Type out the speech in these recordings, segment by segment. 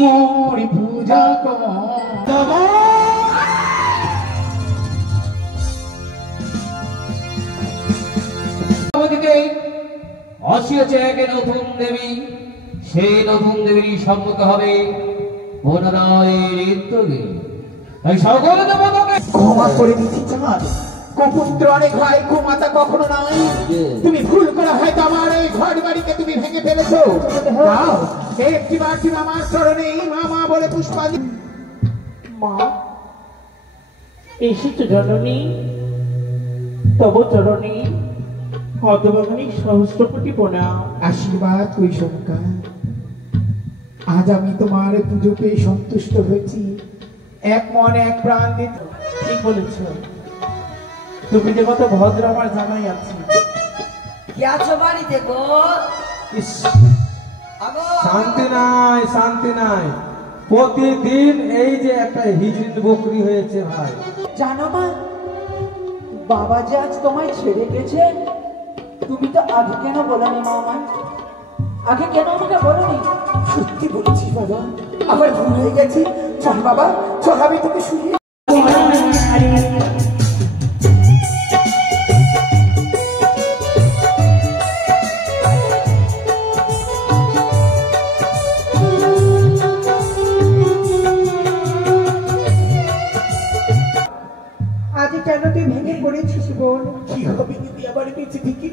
মোর পূজা কর আসিয়াছে এক নতুন দেবী, সেই নতুন দেবীর সম্মুখ হবে পুনরায় ইন্দ্রগিরি। তাই সকল দেবতাকে ক্ষমা করে দিচ্ছি চাঁদ, কুপুত্র অনেক হয়, কুমাতা কখনো নাই। তুমি ভুল করা হয়তো আমার এই ঘর বাড়িকে তুমি ভেঙে ফেলেছো। একটি বার তুমি আমার চরণে মা মা বলে পুষ্পাঞ্জলি। মা এসেছো জননী, তব চরণে হতভাগিনী সহস্রকোটি প্রণাম। আশীর্বাদ কৈশঙ্কা, আজ আমি তোমার পুজো পেয়ে সন্তুষ্ট হয়েছি। এক মন এক প্রাণ দিতে। ঠিক বলেছ, তুমি যে কত ভদ্র আমার জানাই আছি। কি আছো বাড়িতে গো? শান্তি নাই, শান্তি নাই। প্রতিদিন এই যে একটা হিজড়ির বকরি হয়েছে ভাই। জানো মা, বাবা যে আজ তোমায় ছেড়ে গেছে, তুমি তো আগে কেন বলনি মা? আমায় আগে কেন আমাকে বলনি? সত্যি বলেছি বাবা, আমার ভুল হয়ে গেছে। চল বাবা চল, আমি তোকে শুনিয়ে আজ কেন তুই ভেঙে পড়েছিস বোন? কি হবে যদি আবার বেঁচে থেকে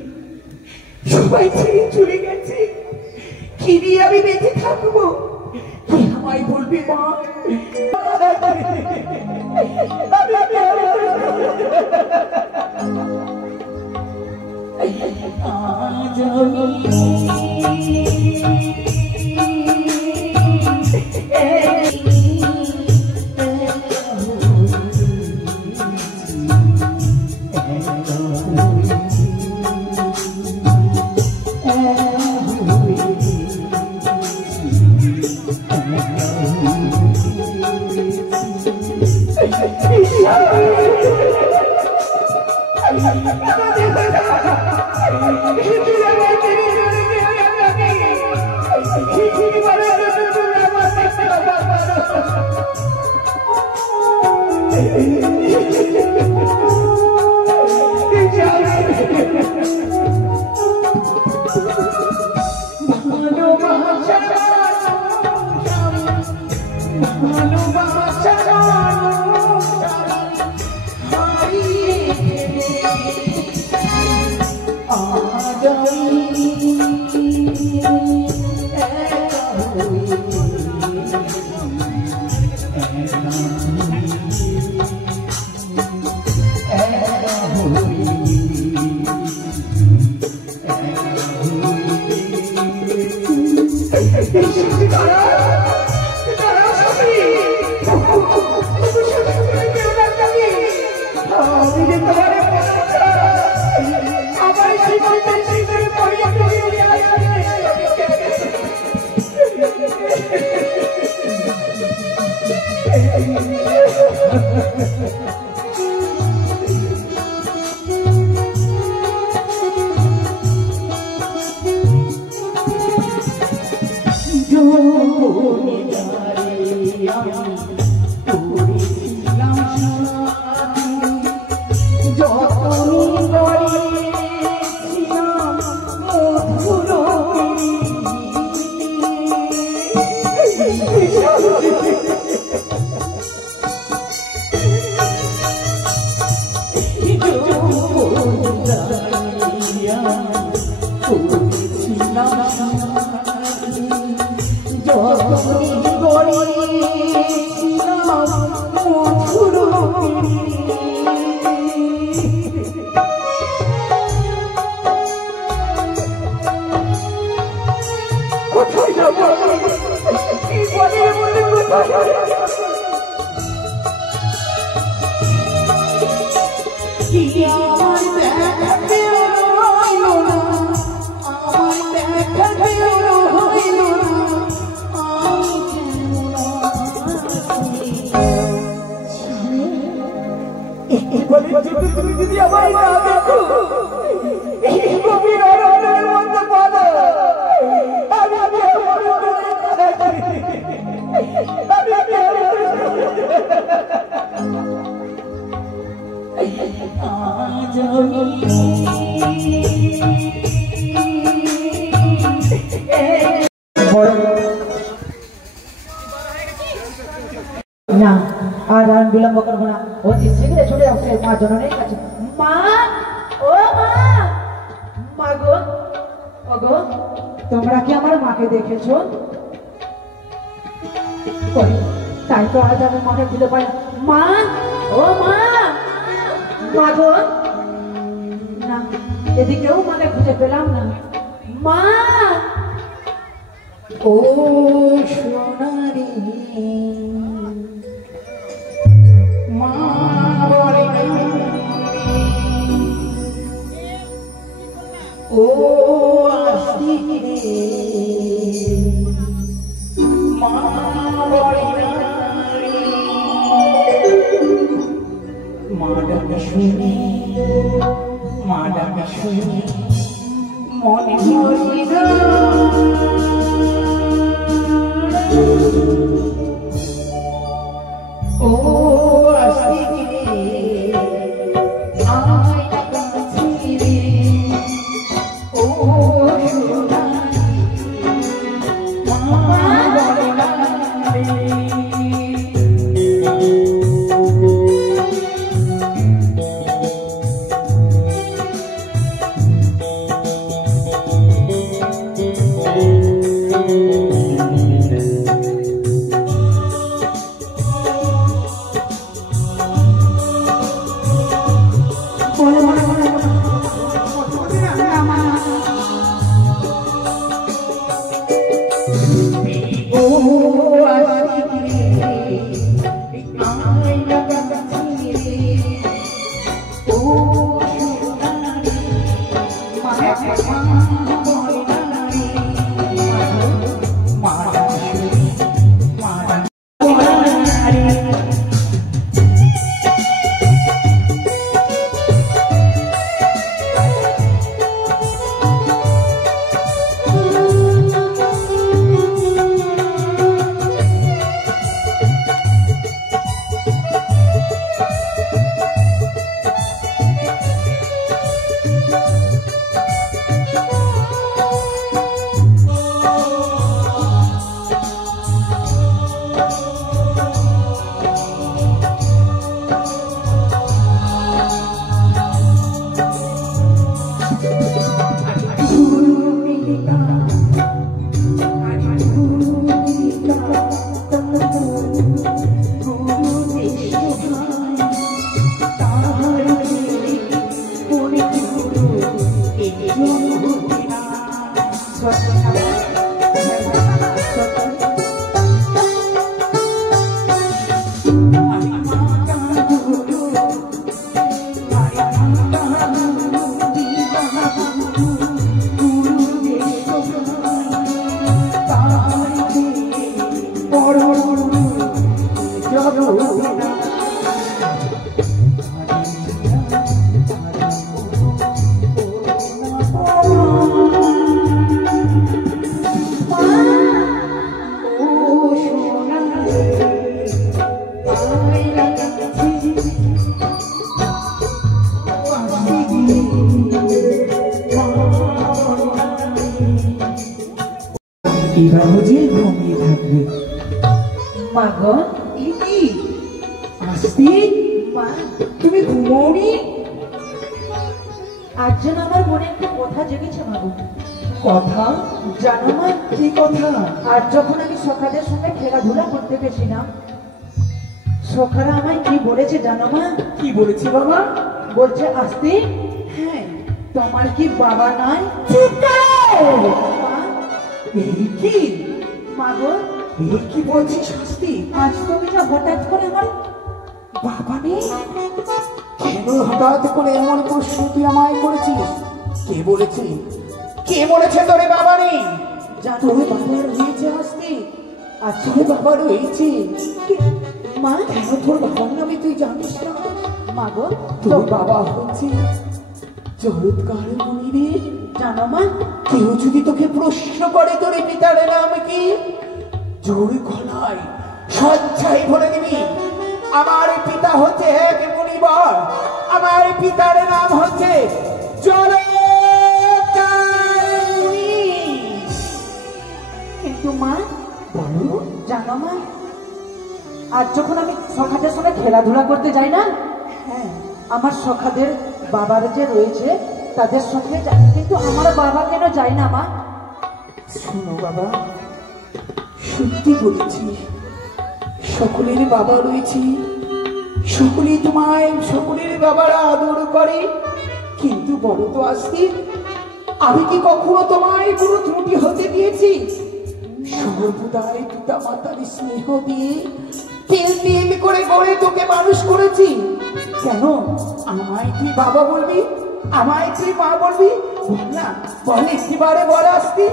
সবাই ছেড়ে চলে গেছে? কি দিয়ে আমি বেঁচে থাকবো? কি আমায় বলবি মা? না আর আমি বিলম্ব করবো না, অতি শীঘ্র চলে আসছে মা জননীর কাছে। মা, ও মা, মা গো, ও গো, তোমরা কি আমার মাকে দেখেছো? কই, তাই তো আজ আমি মাকে খুঁজে পাই না। মা, ও মা, মা গো, না এদিকেও মাকে খুঁজে পেলাম না। মা, ও সোনারি মা, ও আসি রে মা, মা ডাকে শুনি, মা ডাকে শুনি মনে মরি না। ও আসি রে আয় কাছে রে, ও সোনারি মা বলে না রে। এরা বুঝে ঘুমিয়ে থাকবে। মা গো, কি আসতি? মা, তুমি ঘুমোনি? আজ যেন আমার মনে একটা কথা জেগেছে মা গো। কথা? জানো মা, কি কথা? আর যখন আমি সখাদের সঙ্গে খেলাধুলা করতে গেছিলাম, সখারা আমায় কি বলেছে জানো মা? কি বলেছে বাবা? বলছে আসতে, হ্যাঁ, তোমার কি বাবা নাই? চুপ করো। মা, এই কি? মা গো, এই কি বলছিস শাস্তি? আজ তুমি যা হঠাৎ করে আমার বাবা নেই? কেন হঠাৎ করে এমন প্রশ্ন তুই আমায় করেছিস? কে বলেছে? কে বলেছে তোরে বাবা নেই? জানো তোর বাবা রয়েছে আসতে? আচ্ছা তোর বাবা রয়েছে? মা, কেন তোর বাবার নামে তুই জানিস না? মা গো, তোর বাবা হচ্ছে চমৎকার মনি রে। জানো মা, কেউ যদি তোকে প্রশ্ন করে তোর পিতার নাম কি, জোর গলায় সচ্ছাই বলে দিবি আমার পিতা হচ্ছে এক মুনিবর, আমার পিতার নাম হচ্ছে কিন্তু মা জানো মা, আজ যখন আমি সখাদের সঙ্গে খেলাধুলা করতে যাই না, হ্যাঁ আমার সখাদের বাবার যে রয়েছে তাদের সঙ্গে যাই, কিন্তু আমার বাবা কেন যায় না মা? শোনো বাবা, সত্যি বলেছি, সকলের বাবা রয়েছে, সকলেই তোমায় সকলের বাবারা আদর করে, কিন্তু বড় তো আসছি, আমি কি কখনো তোমায় কোনো ত্রুটি হতে দিয়েছি? সর্বদাই পিতা মাতার স্নেহ দিয়ে তেল তেল করে গড়ে তোকে মানুষ করেছি। কেন আমায় তুই বাবা বলবি, আমায় তুই মা বলবি? না বল, একটিবারে বল আসতি।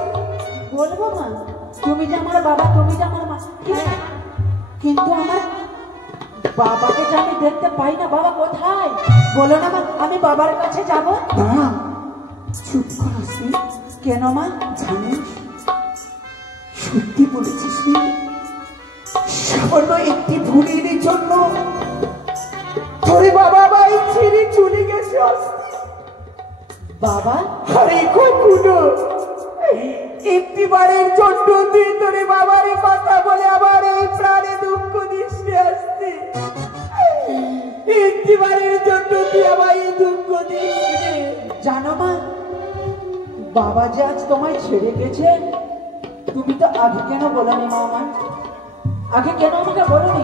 বলবো মা, তুমি যে আমার বাবা, তুমি যে আমার মা, কিন্তু আমার বাবাকে যে আমি দেখতে পাই না, বাবা কোথায়? বলো না মা, আমি বাবার কাছে যাব। না চুপ কর আসতি। কেন মা? জানিস, সত্যি বলেছিস রে, সামান্য একটি ভুলের জন্য তোরে বাবা মাই ছেড়ে চলে গেছে আসতি। বাবা আরে কখনো একটিবারের জন্য তুই তোরে বাবার কথা বলে আমার এই প্রাণে দুঃখ দিস রে আসতি। একটিবারের জন্য তুই আমায় দুঃখ দিস রে। জানো মা, বাবা যে আজ তোমায় ছেড়ে গেছে, তুমি তো আগে কেন বলনি মা? আমার আগে কেন আমাকে বলনি?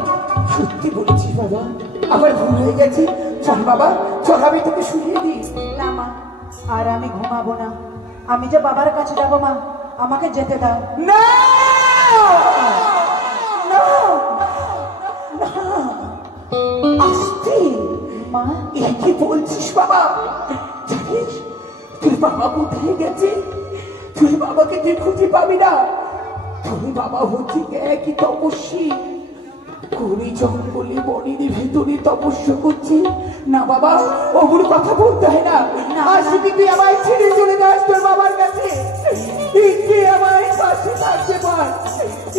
সত্যি বলেছি বাবা, আমার ভুল হয়ে গেছে। চল বাবা, চল আমি তোকে শুনিয়ে দিই। না মা, আর আমি ঘুমাবো না, আমি যে বাবার কাছে যাবো মা, আমাকে যেতে দাও। না না না, আসতে মা কি বলছিস বাবা? জানিস তোর বাবা কোথায় গেছে? তুই বাবাকে তুই খুঁজে পাবি না। তোর বাবা হচ্ছে একই তপস্বী, কোন জঙ্গলে বনের ভেতরে তপস্যা করছি। না বাবা, ওগুলো কথা বলতে হয় না। আসবি তুই আমায় ছেড়ে চলে যাস তোর বাবার কাছে। একে আমায় পাশে থাকতে পার,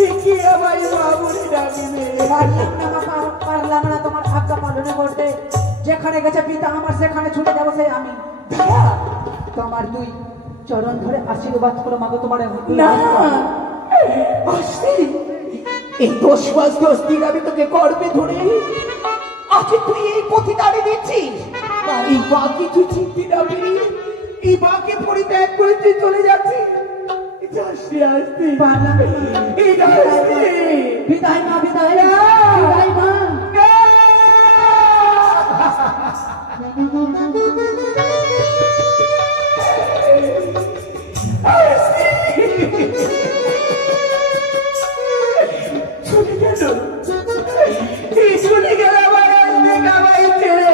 একে আমায় মা বলে ডাকবে। পারলাম না তোমার আজ্ঞা পালনে করতে। যেখানে গেছে পিতা আমার, সেখানে ছুটে যাবো সেই আমি। তোমার দুই চরণ ধরে আশীর্বাদ করো মাগো, তোমার না আসবি, এই 10 মাস 10 দিন আমি তোকে গর্বে ধরে আজকে তুই এই পথে দাঁড়িয়ে দিচ্ছিস। এই বাকি তুই চিনতে না পেরিয়ে এই বাকি পরিত্যাগ করে তুই চলে যাচ্ছিস। আসতে আসতে পারলাম না। বিদায় মা, বিদায়, বিদায় মা। চলে গেল, চলে গেল আমার আসতে কামাই ছেড়ে।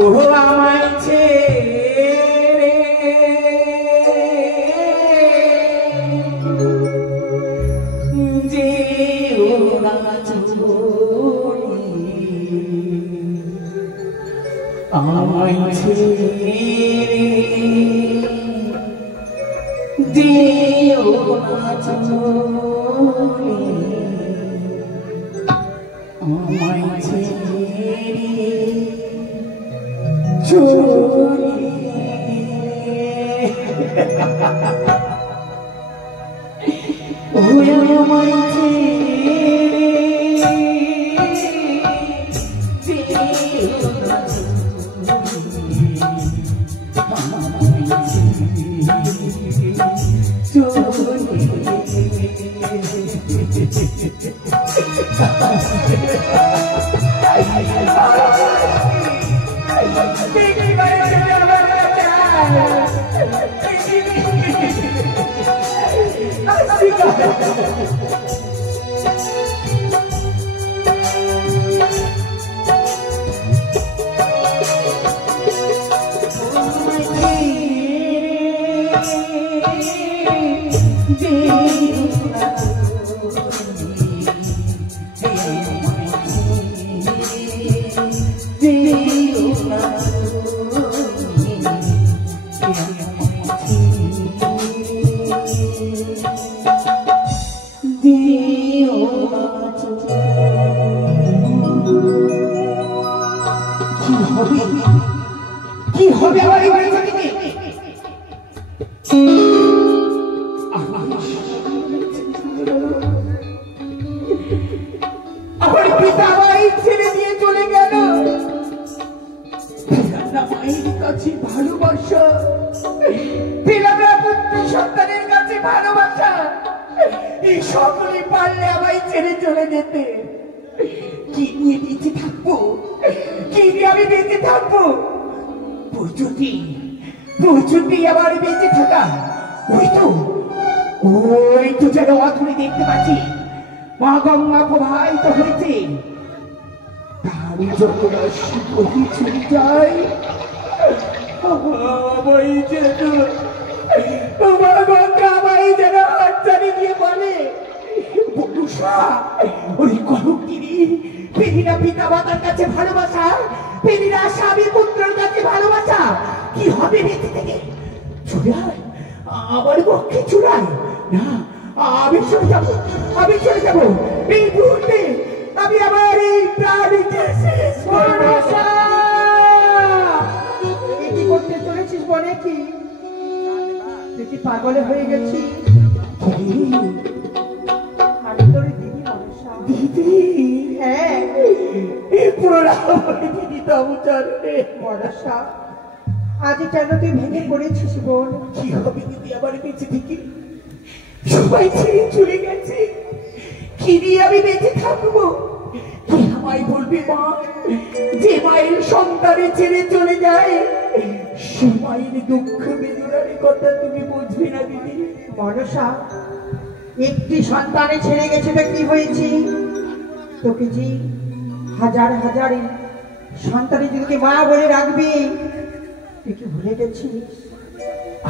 ও আমায় ছেড়ে যেও না চলি, আমায় ছেড়ে যেও না চলি, আমায় ছেড়ে চলি। আমায় দিও হবে আমার এই বেঁচে থেকে? আমার পিতা আমায় ছেড়ে দিয়ে চলে গেল। মায়ের কাছে ভালোবাসা পেলাম না, পুত্র সন্তানের কাছে ভালোবাসা, এই সকলে পারলে আমায় ছেড়ে চলে যেতে। কি নিয়ে বেঁচে থাকবো? কি নিয়ে আমি বেঁচে থাকবো? প্রচুরটি আবার বেঁচে থাকা। ওই তো যেন অধরে দেখতে পাচ্ছি মা গঙ্গা প্রবাহিত হয়েছে, তার যতটা শিবহি ছুটে যায় মা গঙ্গা আমায় যেন হাতছানি দিয়ে বলে, বনুষা ওই কলঙ্কিনী পেরিনা পিতা মাতার কাছে ভালোবাসা, পেরিনা স্বামী পুত্রের কাছে ভালোবাসা, কি হবে বেঁচে থেকে? চুড়ায় আমার পক্ষে চুড়ায় না, আমি চলে যাবো এই মুহূর্তে। আমি আমার এই প্রাণীকে শেষ করবো। কি করতে চলেছিস বলে কি? তুই কি পাগলে হয়ে গেছিস? আমি তোর দিদি মনসা। দিদি? হ্যাঁ, দিদি তবু চলবে। মনসা, আজ কেন তুই ভেঙে পড়েছিস বোন? কি হবে দিদি আমার বেঁচে থেকে? সবাই ছেড়ে চলে গেছে, কি দিয়ে আমি বেঁচে থাকবো? কে আমায় বলবে মা, যে মায়ের সন্তানে ছেড়ে চলে যায় সে মায়ের দুঃখ বেদনার কথা তুমি বুঝবে না দিদি। মনসা, একটি সন্তানে ছেড়ে গেছে তো কি হয়েছে? তোকে যে হাজার হাজারে সন্তানে যদি মা বলে রাখবি, তুই কি ভুলে গেছিস?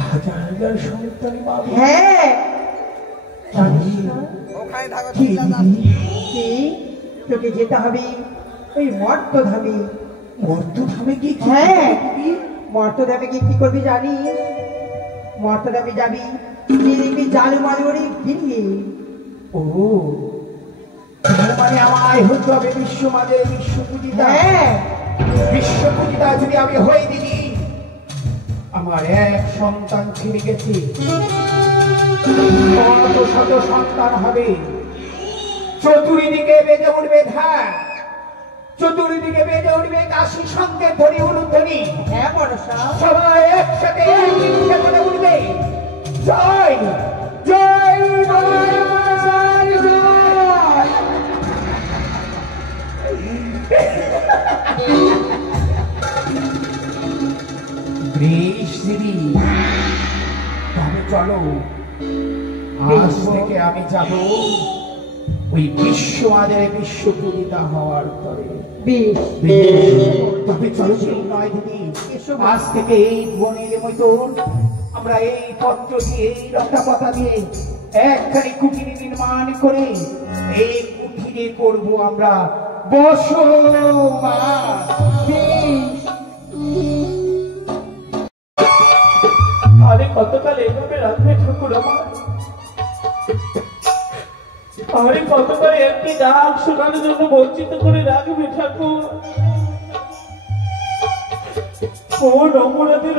হাজার হাজার সন্তান মা? হ্যাঁ, তোকে যেতে হবে ওই মর্তধামে। মর্তধামে কি? হ্যাঁ, মর্তধামে গিয়ে কি করবি জানিস? মর্তধামে যাবি, দেখবি জালু মালুরি দিল্লি। ও, মানে আমায় হতে হবে বিশ্বমাদের বিশ্বপূজিতা। হ্যাঁ, বিশ্বপূজিতা যদি আমি হয়ে দিদি, আমার এক সন্তান ছেড়ে গেছে, কত শত সন্তান হবে, চতুর্দিকে বেজে উঠবে ধান, চতুর্দিকে বেজে উঠবে কাশী সঙ্গে ধ্বনি উলুধ্বনি। হ্যাঁ মনসা, সবাই একসাথে বলে উঠবে জয় জয় জয় জয়। বেশ দিদি, তবে চলো আজ থেকে আমি যাব ওই বিশ্বমাদের বিশ্বপূজিতা হওয়ার পরে। তবে চলো নয় দিদি, আজ থেকে এই বনের মতন আমরা এই পত্র দিয়ে, এই লতা পাতা দিয়ে একখানি কুটির নির্মাণ করে এই কুটিরে করবো আমরা বসবাস। আরে কতকাল এইভাবে রাখবে ঠাকুর আমার? আরে কতকাল একটি ডাক শোনানোর জন্য বঞ্চিত করে রাখবে ঠাকুর? কোন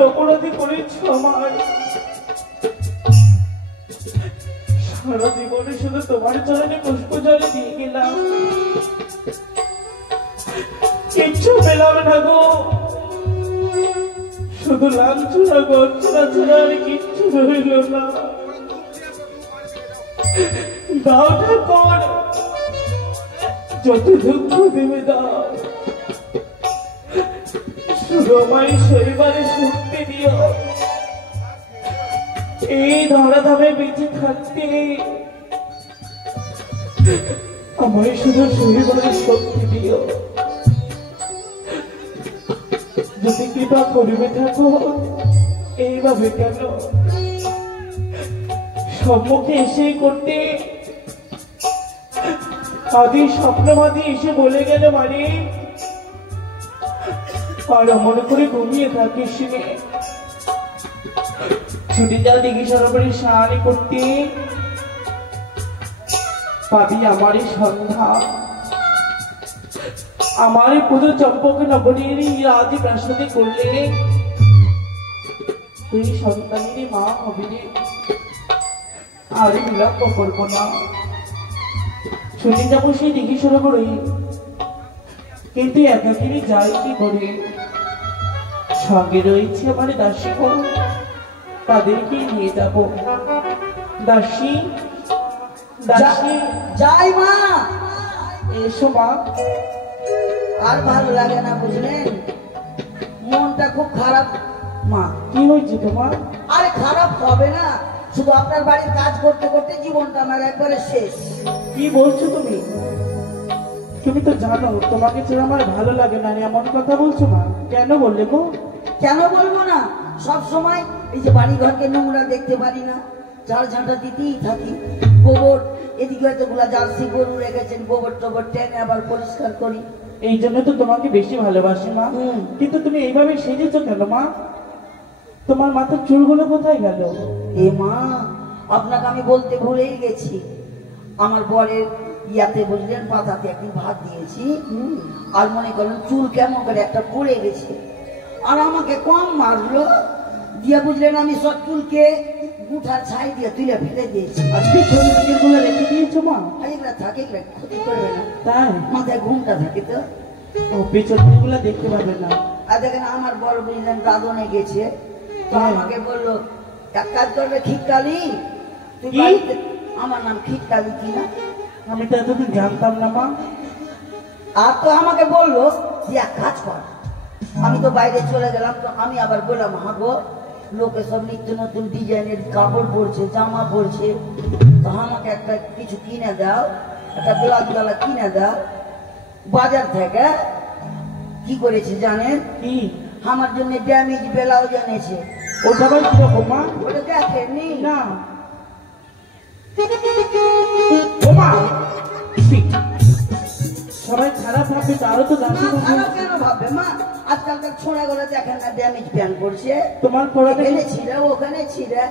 অপরাধী করেছ আমার? সারা জীবনে শুধু তোমার চরণে পুষ্প জলে দিয়ে গেলাম, কিচ্ছু পেলাম না গো, শুধু লাঞ্ছনা গঞ্জনা ছাড়া আর কিচ্ছু রইল না। দাও ঠাকুর, যত দুঃখ দেবে দাও, শুধু আমায় শরীরে শুনতে দিও, এই ধরাধামে বেঁচে থাকতে আমায় শুধু শরীরে শক্তি দিও। যদি কৃপা করবে ঠাকুর, এইভাবে কেন সম্মুখে এসে করতে আদি স্বপ্নবাদী এসে বলে গেল মানে আর মনে করে ঘুমিয়ে থাকিস নে, ছুটে যাও দিঘি সরোবরে স্নান করতে, পাবি আমারই সন্ধ্যা, আমার পুজো চম্পক নগরীর রাজ প্রাসাদে করলে তুই সন্তানেরই মা হবি রে, আর বিলম্ব করবো না। চলে যাবো সেই দিঘি সরোবরে, কিন্তু একাকিনী যাই কি করে? সঙ্গে রয়েছে আমার দাসী বোন, তাদেরকে নিয়ে যাব। দাসী, দাসী, যাই মা। এসো মা। আর ভালো লাগে না বুঝলেন, মনটা খুব খারাপ মা। কি হয়েছে তোমার? আরে খারাপ হবে না, শুধু আপনার বাড়ির কাজ করতে করতে জীবনটা আমার একবারে শেষ। কি বলছো তুমি? তুমি তো জানো তোমাকে ছাড়া আমার ভালো লাগে না, এমন কথা বলছো মা। কেন বললে গো? কেন বলবো না, সব সময় এই যে বাড়ি ঘরকে নোংরা দেখতে পারি না, ঝাড় ঝাঁটা দিতেই থাকি। গোবর এদিকে হয়তোগুলা জার্সি গরু রেখেছেন, গোবর টোবর টেনে আবার পরিষ্কার করি। এই জন্য তো তোমাকে বেশি ভালোবাসি মা। কিন্তু তুমি এইভাবে সেজেছো কেন মা? তোমার মাথার চুলগুলো কোথায় গেল? এ মা, আপনাকে আমি বলতে ভুলেই গেছি, আমার বরের ইয়াতে বুঝলেন পাতাতে একদিন ভাত দিয়েছি, আর মনে করেন চুল কেমন করে একটা পড়ে গেছে, আর আমাকে কম মারলো দিয়ে বুঝলেন আমি সব চুলকে গুঠার ছাই দিয়ে তুলে ফেলে দিয়েছি। আজকে চুলগুলো রেখে দিয়েছো মা? আর এগুলা থাকে, এগুলা ক্ষতি করবে না, তাই মাথায় ঘুমটা থাকে তো। ও পেছন গুলো দেখতে পাবে না। আর দেখেন আমার বড় বুঝলেন দাদনে গেছে, তো আমাকে বললো এক কাজ করবে খিটকালি, তুই কি? বাড়িতে, আমার নাম খিটকালি কি না, আমি তো এতদিন জানতাম না মা। আর তো আমাকে বললো যে এক কাজ কর, আমি তো বাইরে চলে গেলাম, তো আমি আবার বললাম হাগো লোকে সব নিত্য নতুন ডিজাইনের কাপড় পরছে, জামা পরছে, তো আমাকে একটা কিছু কিনে দাও, একটা ব্লাউজ গালা কিনে দাও। বাজার থেকে কি করেছে জানেন? কি? আমার জন্য ড্যামেজ ব্লাউজ এনেছে। ওটা আবার কিরকম মা? ওটা দেখেননি? না। ও মা, সবাই খারাপ ভাববে, তারও তো জানতে না, হবে। খারাপ কেন ভাববে মা? আজকালকার ছোড়া গুলো দেখেন না ড্যামেজ প্যান্ট পরছে, তোমার পড়াতে এখানে ছিঁড়ে ওখানে ছিঁড়ে,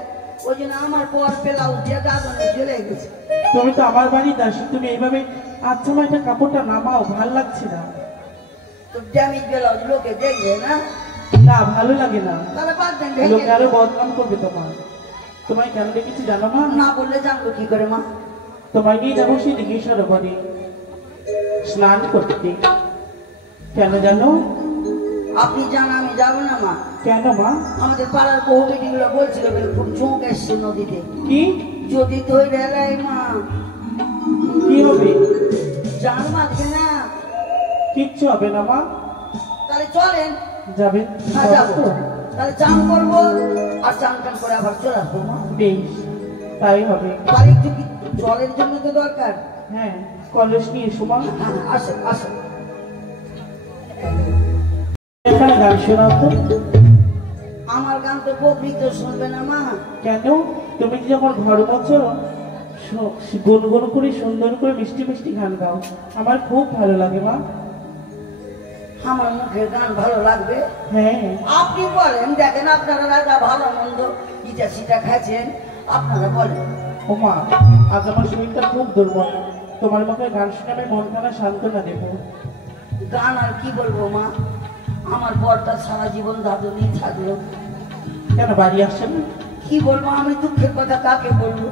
ওই জন্য আমার পর ব্লাউজ দিয়ে দাদনে চলে গেছে। তুমি তো আমার বাড়ি দাসী, তুমি এইভাবে আচ্ছা মা এটা কাপড়টা নামাও, ভাল লাগছে না। তো ড্যামেজ ব্লাউজ লোকে দেখবে না, না ভালো লাগে না, তাহলে বাদ দেন, লোকে আরো বদনাম করবে তোমার। তোমায় কেন দেখেছি জানো মা? না বললে জানবো কি করে মা? তোমায় নিয়ে যাবো সেই দিঘি সরোবরে স্নান করতে। কেন জানো? আপনি জান আমি যাবো না মা। কেন মা? আমাদের পাড়ার বহু বেটি গুলো বলছিল বলে খুব ঝোঁক এসছে নদীতে, কি? যদি ধরে এলাই মা কি হবে? জান মারবে না। কিচ্ছু হবে না মা। তাহলে চলেন। যাবে? হ্যাঁ যাবো, তাহলে চান করবো, আর চান টান করে আবার চলে আসবো মা। বেশ, তাই হবে। তাহলে একটু কি জলের জন্য তো দরকার। হ্যাঁ, কলেজ নিয়ে এসো মা। হ্যাঁ আসেন আসেন। এখানে গান শোনাও তো। আমার গান তো প্রকৃত শুনবে না মা। কেন? তুমি যখন ঘর বছর গুনগুন করে সুন্দর করে মিষ্টি মিষ্টি গান গাও, আমার খুব ভালো লাগে মা। আমার মুখের গান ভালো লাগবে? হ্যাঁ। আপনি বলেন, দেখেন আপনারা রাজা ভালো মন্দ ইটা সিটা খাচ্ছেন, আপনারা বলেন। ও মা, আজ আমার শরীরটা খুব দুর্বল, তোমার মুখে গান শুনে আমি মনখানা সান্ত্বনা দেব। গান আর কি বলবো মা, আমার বরটা সারা জীবন দাদুনি থাকলো। কেন বাড়ি আসছেন? কি বলবো, আমি দুঃখের কথা কাকে বলবো?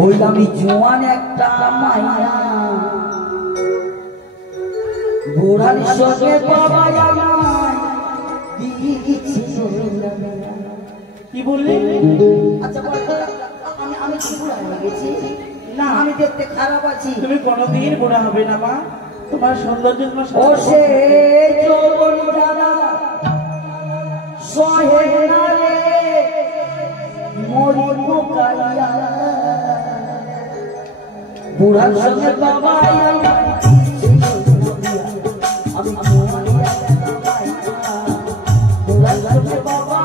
ওই আমি জোয়ান একটা মাইয়া, বুড়ার সঙ্গে বাবা আমায় দিয়েছিল। কি বললে? আচ্ছা বলেন, আমি কি বুড়া হয়ে গেছি? না, আমি দেখতে খারাপ আছি? তুমি কোনোদিন বুড়া হবে না মা, তোমার সৌন্দর্য তোমার ও সে যৌবন জ্বালা সহে না রে, মরি মুকাইয়া বুড়ার সঙ্গে বাবা আমি মরিয়া বুড়ার সঙ্গে বাবা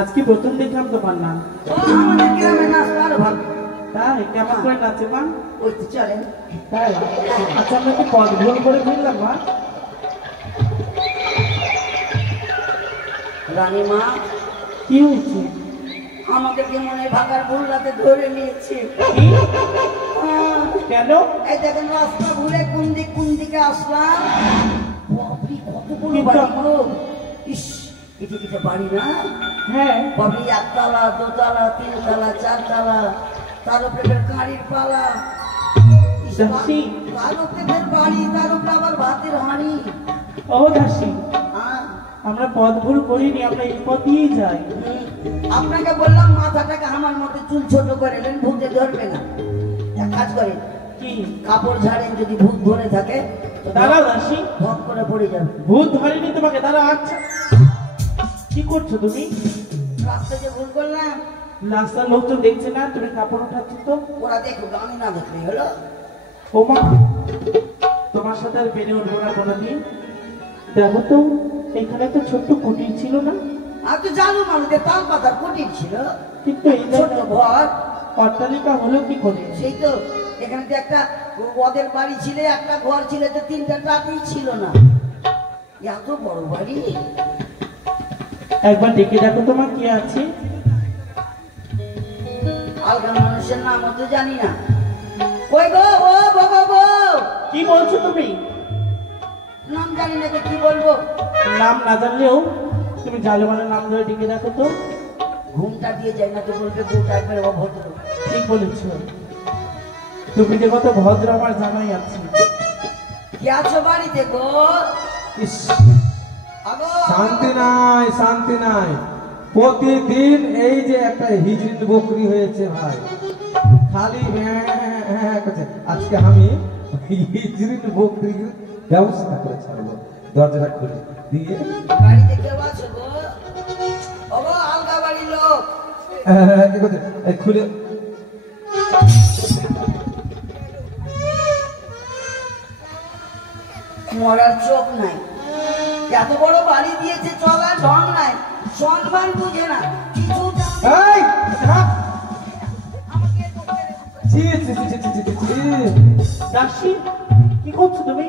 আজকে প্রথম দেখলাম তোমার নাম। আমাদের গ্রামে নাচ কার ভালো? তাই কেমন করে নাচে মা? ওই তো চলেন। তাই আচ্ছা, আমরা কি পথ ভুল করে ফেললাম মা? রানীমা, কি হয়েছে? আমাদেরকে মনে হয় ভাগার ভুল রাতে ধরে নিয়েছে। কেন? এই দেখেন রাস্তা ঘুরে কোন দিকে আসলাম। বাপরে, কত বড় বাড়ি গো! ইস, এটা বাড়ি না? হ্যাঁ। বাপরে, একতলা, দোতলা, তিনতলা, চারতলা, তার উপরে কাঁড়ির পালা, দাসী, তার উপরে বাড়ি, তার উপরে আবার ভাতের হাঁড়ি। ও দাসী, আমরা পথ ভুল করিনি, আমরা এই পথ দিয়েই যাই। আপনাকে বললাম মাথাটাকে আমার মধ্যে চুল ছোট করে নেন, ভূতে ধরবে না। এক কাজ করেন, কি? কাপড় ঝাড়েন, যদি ভূত ধরে থাকে দাঁড়াও দাসী, ভক করে পড়ে যাবে। ভূত ধরেনি তোমাকে? দাঁড়াও। আচ্ছা, কি করছো তুমি? রাস্তা যে ভুল করলাম, রাস্তার লোক তো দেখছে না, তুমি কাপড় উঠাচ্ছ তো। ওরা দেখুক, আমি না দেখলে হলো। ও মা, তোমার সাথে আর বেড়ে উঠবো না কোনোদিন। দেখো তো, এখানে তো ছোট্ট কুটির ছিল না? আর তো জানো মানুষের তাল পাতার কুটির ছিল, কিন্তু এই ছোট্ট ঘর। অট্টালিকা হলো কি করে? সেই তো, এখানে তো একটা ওদের বাড়ি ছিল, একটা ঘর ছিল, তো তিনটা টাটি ছিল না। এত বড় বাড়ি। একবার ডেকে দেখো তোমার কি আছে। আলগা মানুষের নাম তো জানি না। ওই গো, ও গো, কি বলছো তুমি? নাম জানি না তো কি বলবো। নাম না জানলেও তুমি জালেমানের নাম ধরে ডেকে দেখো তো। ঘুমটা দিয়ে যায় না তো বলবে বউটা একবারে অভদ্র। ঠিক বলেছো, তুমি যে কত ভদ্র আমার জানাই আছে। কি আছো বাড়িতে গো? ইস, আগো, শান্তি নাই, শান্তি নাই। প্রতিদিন এই যে একটা হিজড়িন বকরি হয়েছে ভাই, খালি হ্যাঁ করছে। আজকে আমি হিজড়িন বকরির ব্যবস্থা করে ছাড়বো। দরজাটা খুলে দিয়ে, বাড়িতে কেউ আছো গো? ওগো, আলগা বাড়ির লোক। কি করছে খুলে। মরার চোখ নাই, এত বড় বাড়ি দিয়েছে, চলার ঢং নাই, সম্মান বুঝে না কিছু। এই, ছি, ছি, ছি, ছি, ছি, ছি, ছি। দাসী, কি করছো তুমি?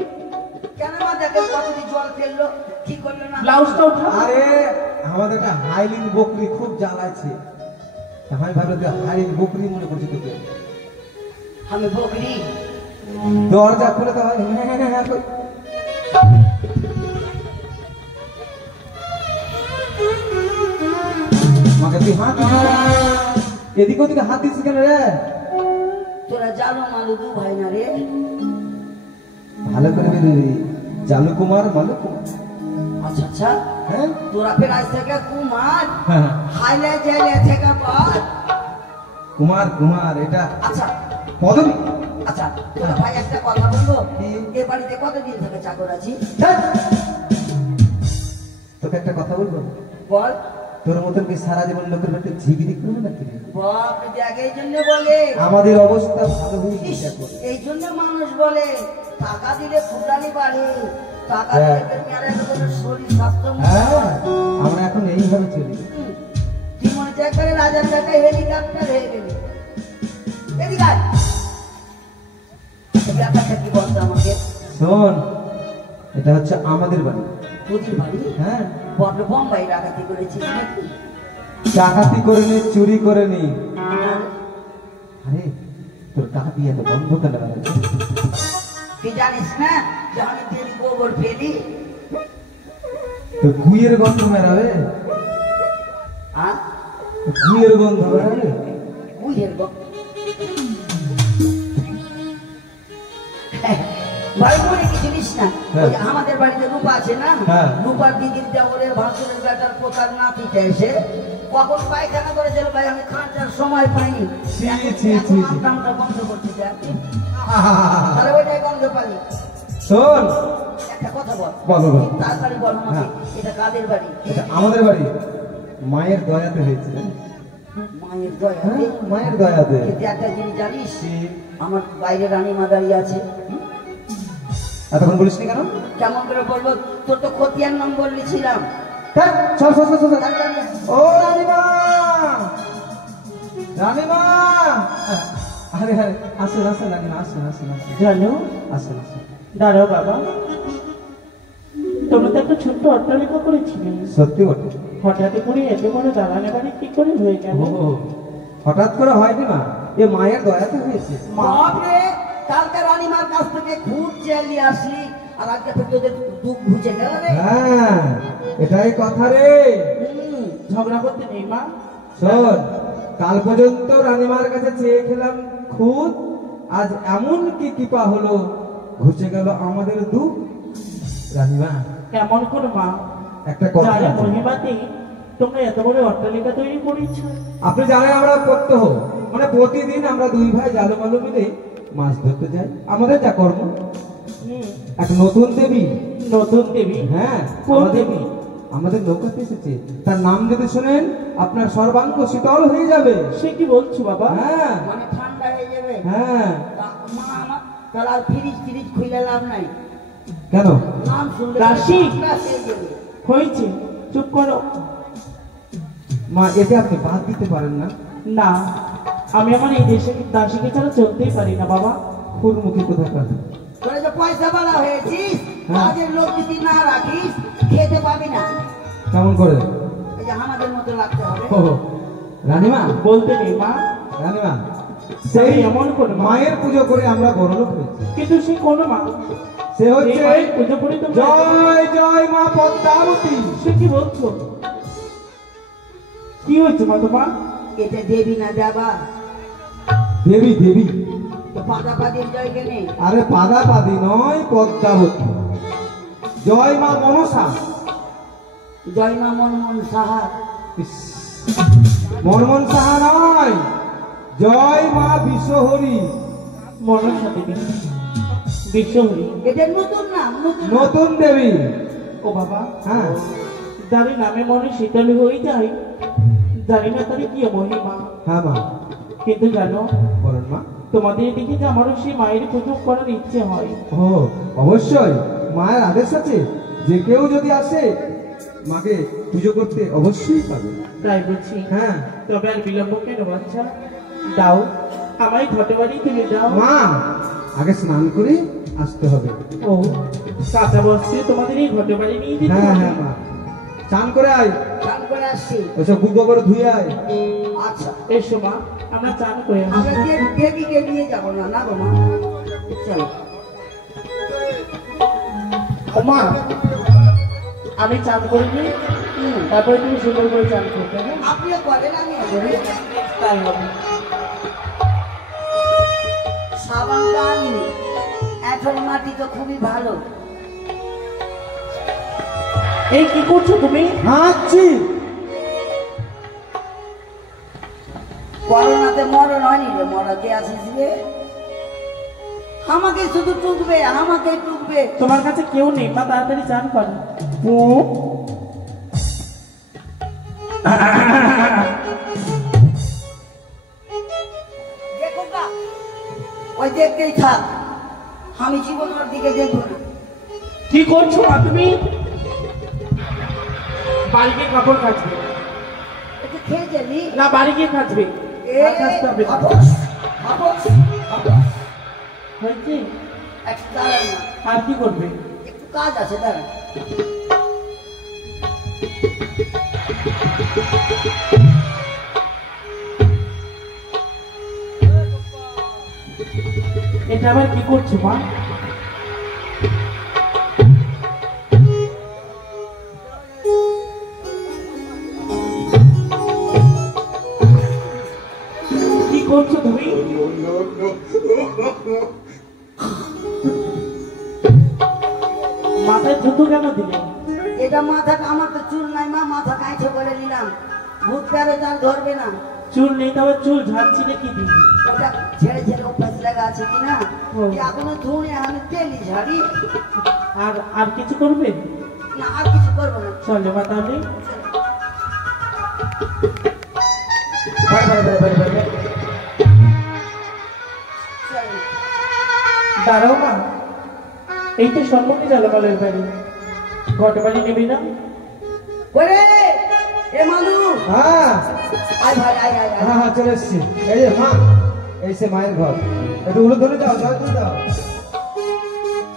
কেন মা দেখে কতদিন জল ফেললো কি করলো না? ব্লাউজটা উঠা। আরে আমাদের একটা হাইলিন বকরি খুব জ্বালাইছে, আমি ভাবলাম যে হাইলিন বকরি মনে করছি তোকে। আমি বকরি দরজা খুলে তো হয় মাকে তুই হাত এদিক ওদিকে হাত দিচ্ছিস কেন রে? তোরা জানো মালু দু ভাই না রে? ভালো করে বেরোবি, জালু কুমার মালু কুমার। আচ্ছা আচ্ছা, হ্যাঁ তোরা ফের আজ থেকে কুমার, হ্যাঁ হাইলে জেলে থেকে পার। কুমার কুমার এটা আচ্ছা পদবী। আচ্ছা, তোরা ভাই একটা কথা বলবো, কি? এ বাড়িতে কতদিন থেকে চাকর আছি? ধ্যাৎ। তোকে একটা কথা বলবো, বল। তোর মতন কি সারা জীবন লোকের বাড়িতে ঝিগিরি করবো নাকি? বাপ দেখ, এই জন্য বলে, আমাদের অবস্থা ভালো হয়ে ইস, গেছে এখন। এই জন্য মানুষ বলে টাকা দিলে ফুটানি বাড়ে, টাকা হ্যাঁ। দিলে মেয়েরা একেবারে শরীর স্বাস্থ্য হ্যাঁ আমরা এখন এইভাবে চলি। তুই মনে চাই করে রাজার টাকায় হেলিকপ্টার হয়ে গেলি। এদিকে আয়। ব্যাপারটা কি বলতো আমাকে? শোন, এটা হচ্ছে আমাদের বাড়ি। তোদের বাড়ি হ্যাঁ বড্ড বোম্বাই ডাকাতি করেছিস নাকি? ডাকাতি করে নি, চুরি করে নি। আরে তোর ডাকাতি এত বন্ধ কেন হয়েছে? তুই জানিস না যে আমি তেল গোবর ফেলি? তোর গুইয়ের গন্ধ বেরাবে, হ্যাঁ, গুইয়ের গন্ধ বেরাবে। বুঝের গো ভাই, মনে কি জিনিস না, হ্যাঁ। ওই যে আমাদের বাড়িতে রূপা আছে না, হ্যাঁ। রূপার দিদির দেওরের ভাসুরের বেটার পোতার নাতিটা এসে কখন পায়খানা করেছিল ভাই, আমি খাঁচার সময় পাইনি। ছি, এখন ছি, ছি, ছি। আমটা বন্ধ করতে যায়, আহা! তাহলে ওইটাই গন্ধ পালি। শোন, একটা কথা বল, বলো, বলো। তাড়াতাড়ি বল আমাকে, হ্যাঁ। এটা কাদের বাড়ি? এটা আমাদের বাড়ি। মায়ের দয়াতে হয়েছে। মায়ের দয়া। হ্যাঁ, মায়ের দয়াতে। কিন্তু একটা জিনিস জানিস, কি? আমার বাইরে রানীমা দাঁড়িয়ে আছে। এতক্ষণ বলিসনি কেন? কেমন করে বলবো, তোর তো খতিয়ান নাম বলছিলাম। ধ্যাৎ, চল, চল, চল, চল, চল। ও রানীমা, রানীমা, আরে আরে আসুন আসুন রানীমা, আসুন আসুন আসুন জানো, আসুন আসুন। দাঁড়াও বাবা, তোমরা তো একটা ছোট্ট অট্টালিকা করেছিলে, সত্যি বটে। হঠাৎ করে এত বড় দালানে বাড়ি কি করে হয়ে গেল? ও, হঠাৎ করে হয়নি মা, এ মায়ের দয়াতে হয়েছে। বাপরে, কালকে রানীমার কাছ থেকে খুব চালিয়ে আসলি, আর আজকে থেকে ওদের দুঃখ বুঝে গেল রে। হ্যাঁ এটাই কথা রে। হুম, ঝগড়া করতে নেই মা। শোন, কাল পর্যন্ত রানীমার কাছে চেয়ে খেলাম খুদ, আজ এমন কি কৃপা হলো, ঘুচে গেল আমাদের দুঃখ। রানীমা এমন করো মা, একটা কথা যারা আছে। মহিমাতে তোমরা এত বড় অট্টালিকা তৈরি করেছো। আপনি জানেন আমরা প্রত্যহ মানে প্রতিদিন আমরা দুই ভাই জালো মালো মিলে মাছ ধরতে যাই, আমাদের যা কর্ম। হুম, এক নতুন দেবী, নতুন দেবী? হ্যাঁ কোন আমাদের দেবী? আমাদের নৌকাতে এসেছে, তার নাম যদি শোনেন আপনার সর্বাঙ্গ শীতল হয়ে যাবে। সে কি বলছো বাবা? হ্যাঁ মানে ঠান্ডা হয়ে যাবে। হ্যাঁ। মা আমার তাহলে আর ফ্রিজ ফ্রিজ খুলে লাভ নাই, কেন? নাম শুনলে কাশি? ঠান্ডা হয়ে যাবে। হয়েছে, চুপ করো। মা এটা আপনি বাদ দিতে পারেন না। না, আমি আমার এই দেশে দাসীকে ছাড়া চলতেই পারি না বাবা। ফুলমুখী কোথায় পাবেন? তোরা যে পয়সা বালা হয়েছিস, হ্যাঁ। কাজের লোক যদি না রাখিস খেতে পাবি না। কেমন করে? এই যে আমাদের মতো লাগতে হবে। ও, রানীমা, বলতে নেই মা, রানীমা, সেই সেই এমন করে মা। মায়ের পুজো করে আমরা বড়লোক হয়েছি। কিন্তু সে কোন মা? সে এই হচ্ছে মায়ের পুজো করে তোমরা- জয় জয় মা পদ্মাবতী। সে কি বলছো? কি হয়েছে মা তোমার? এটা দেবী না দেবা, দেবী দেবী, তো পাদাপাদির জায়গা নেই। আরে পাদাপাদি নয়, পদ্মাবতী। জয় মা মনসা। জয় মা মনমোহন সাহা। ইস, মনমোহন সাহা নয়, জয় মা বিশ্বহরি। মনসা দেবী, বিশ্বহরি। এটা নতুন নাম, নতুন নাম। নতুন দেবী। ও বাবা, হ্যাঁ জানি নামে মনে শীতল হয়ে যায়, জানি না তার কি মহিমা। হ্যাঁ মা, কিন্তু জানো, বলেন মা। তোমাদের দিকে যে আমারও সেই মায়ের পুজো করার ইচ্ছে হয়। ও অবশ্যই, মায়ের আদেশ আছে যে কেউ যদি আসে মাকে পুজো করতে অবশ্যই পাবে। তাই বলছি, হ্যাঁ তবে আর বিলম্ব কেন বাচ্চা? দাও, আমায় ঘটে বাড়ি তুলে দাও। মা, আগে স্নান করে আসতে হবে। ও কাঁচা বস্ত্রে তোমাদের এই ঘটে বাড়ি নিয়ে যেতে হ্যাঁ হবে? হ্যাঁ মা, স্নান করে আয়, চান করে আসছি। ওইসব গুগো করে ধুয়ে আয়। আচ্ছা, এসো মা, আমরা চান করে আসি। আমরা দেবীকে নিয়ে যাবো না, না গো মা, চলো। ও মা, আমি চান করে নিই, তারপরে তুমি সুন্দর করে চান করতে, হ্যাঁ? আপনিও করেন, আমিও করি। তাই হবে। সাবান গানি এখন মাটি তো খুবই ভালো। এই কি করছো তুমি? হাঁচছি। করোনাতে মরণ হয়নি রে, মরাতে আসিস রে। আমাকে শুধু টুকবে, আমাকে টুকবে। তোমার কাছে কেউ নেই মা, তাড়াতাড়ি চান করো। দেখো গা, ওই দেখতেই থাক, আমি জীবন ওর দিকে দেখবো না। কি করছো মা তুমি? বাড়ি গিয়ে কাপড় কাচবে একটু খেয়ে যাবি? না, বাড়ি গিয়ে কাচবে, আর কাচতে হবে না। আপস, আপস, আপস। হয়েছে? একটু দাঁড়ান না, আর কি করবে? একটু কাজ আছে, দাঁড়ান। এটা আবার কি করছো মা? কি করছো তুমি? মাথায় জুতো কেন দিলে? এটা মাথা, আমার তো চুল নাই মা, মাথা কাইছে করে নিলাম। ভূত প্যারে তার ধরবে না। চুল নেই, তবে চুল ঝাড়ছি নাকি দিই? ওটা ছেড়ে ছেড়ে অভ্যাস লাগা আছে কিনা, ও। এখনো ধুনে আমি তেলি ঝাড়ি। আর আর কিছু করবে? না, আর কিছু করবো না। চলে মা তাহলে। চলো। দাঁড়াও মা, এই তো সম্মুখে জলমালের বাড়ি, ঘট বাড়ি নেবি না? ওরে, এ মানু, হ্যাঁ আয় ভাই, আয় আয় আয়। হ্যাঁ হ্যাঁ, চলে এসছি। এই যে মা, এই সে মায়ের ঘর। একটু উলু ধরে যাও, জয় করে দাও।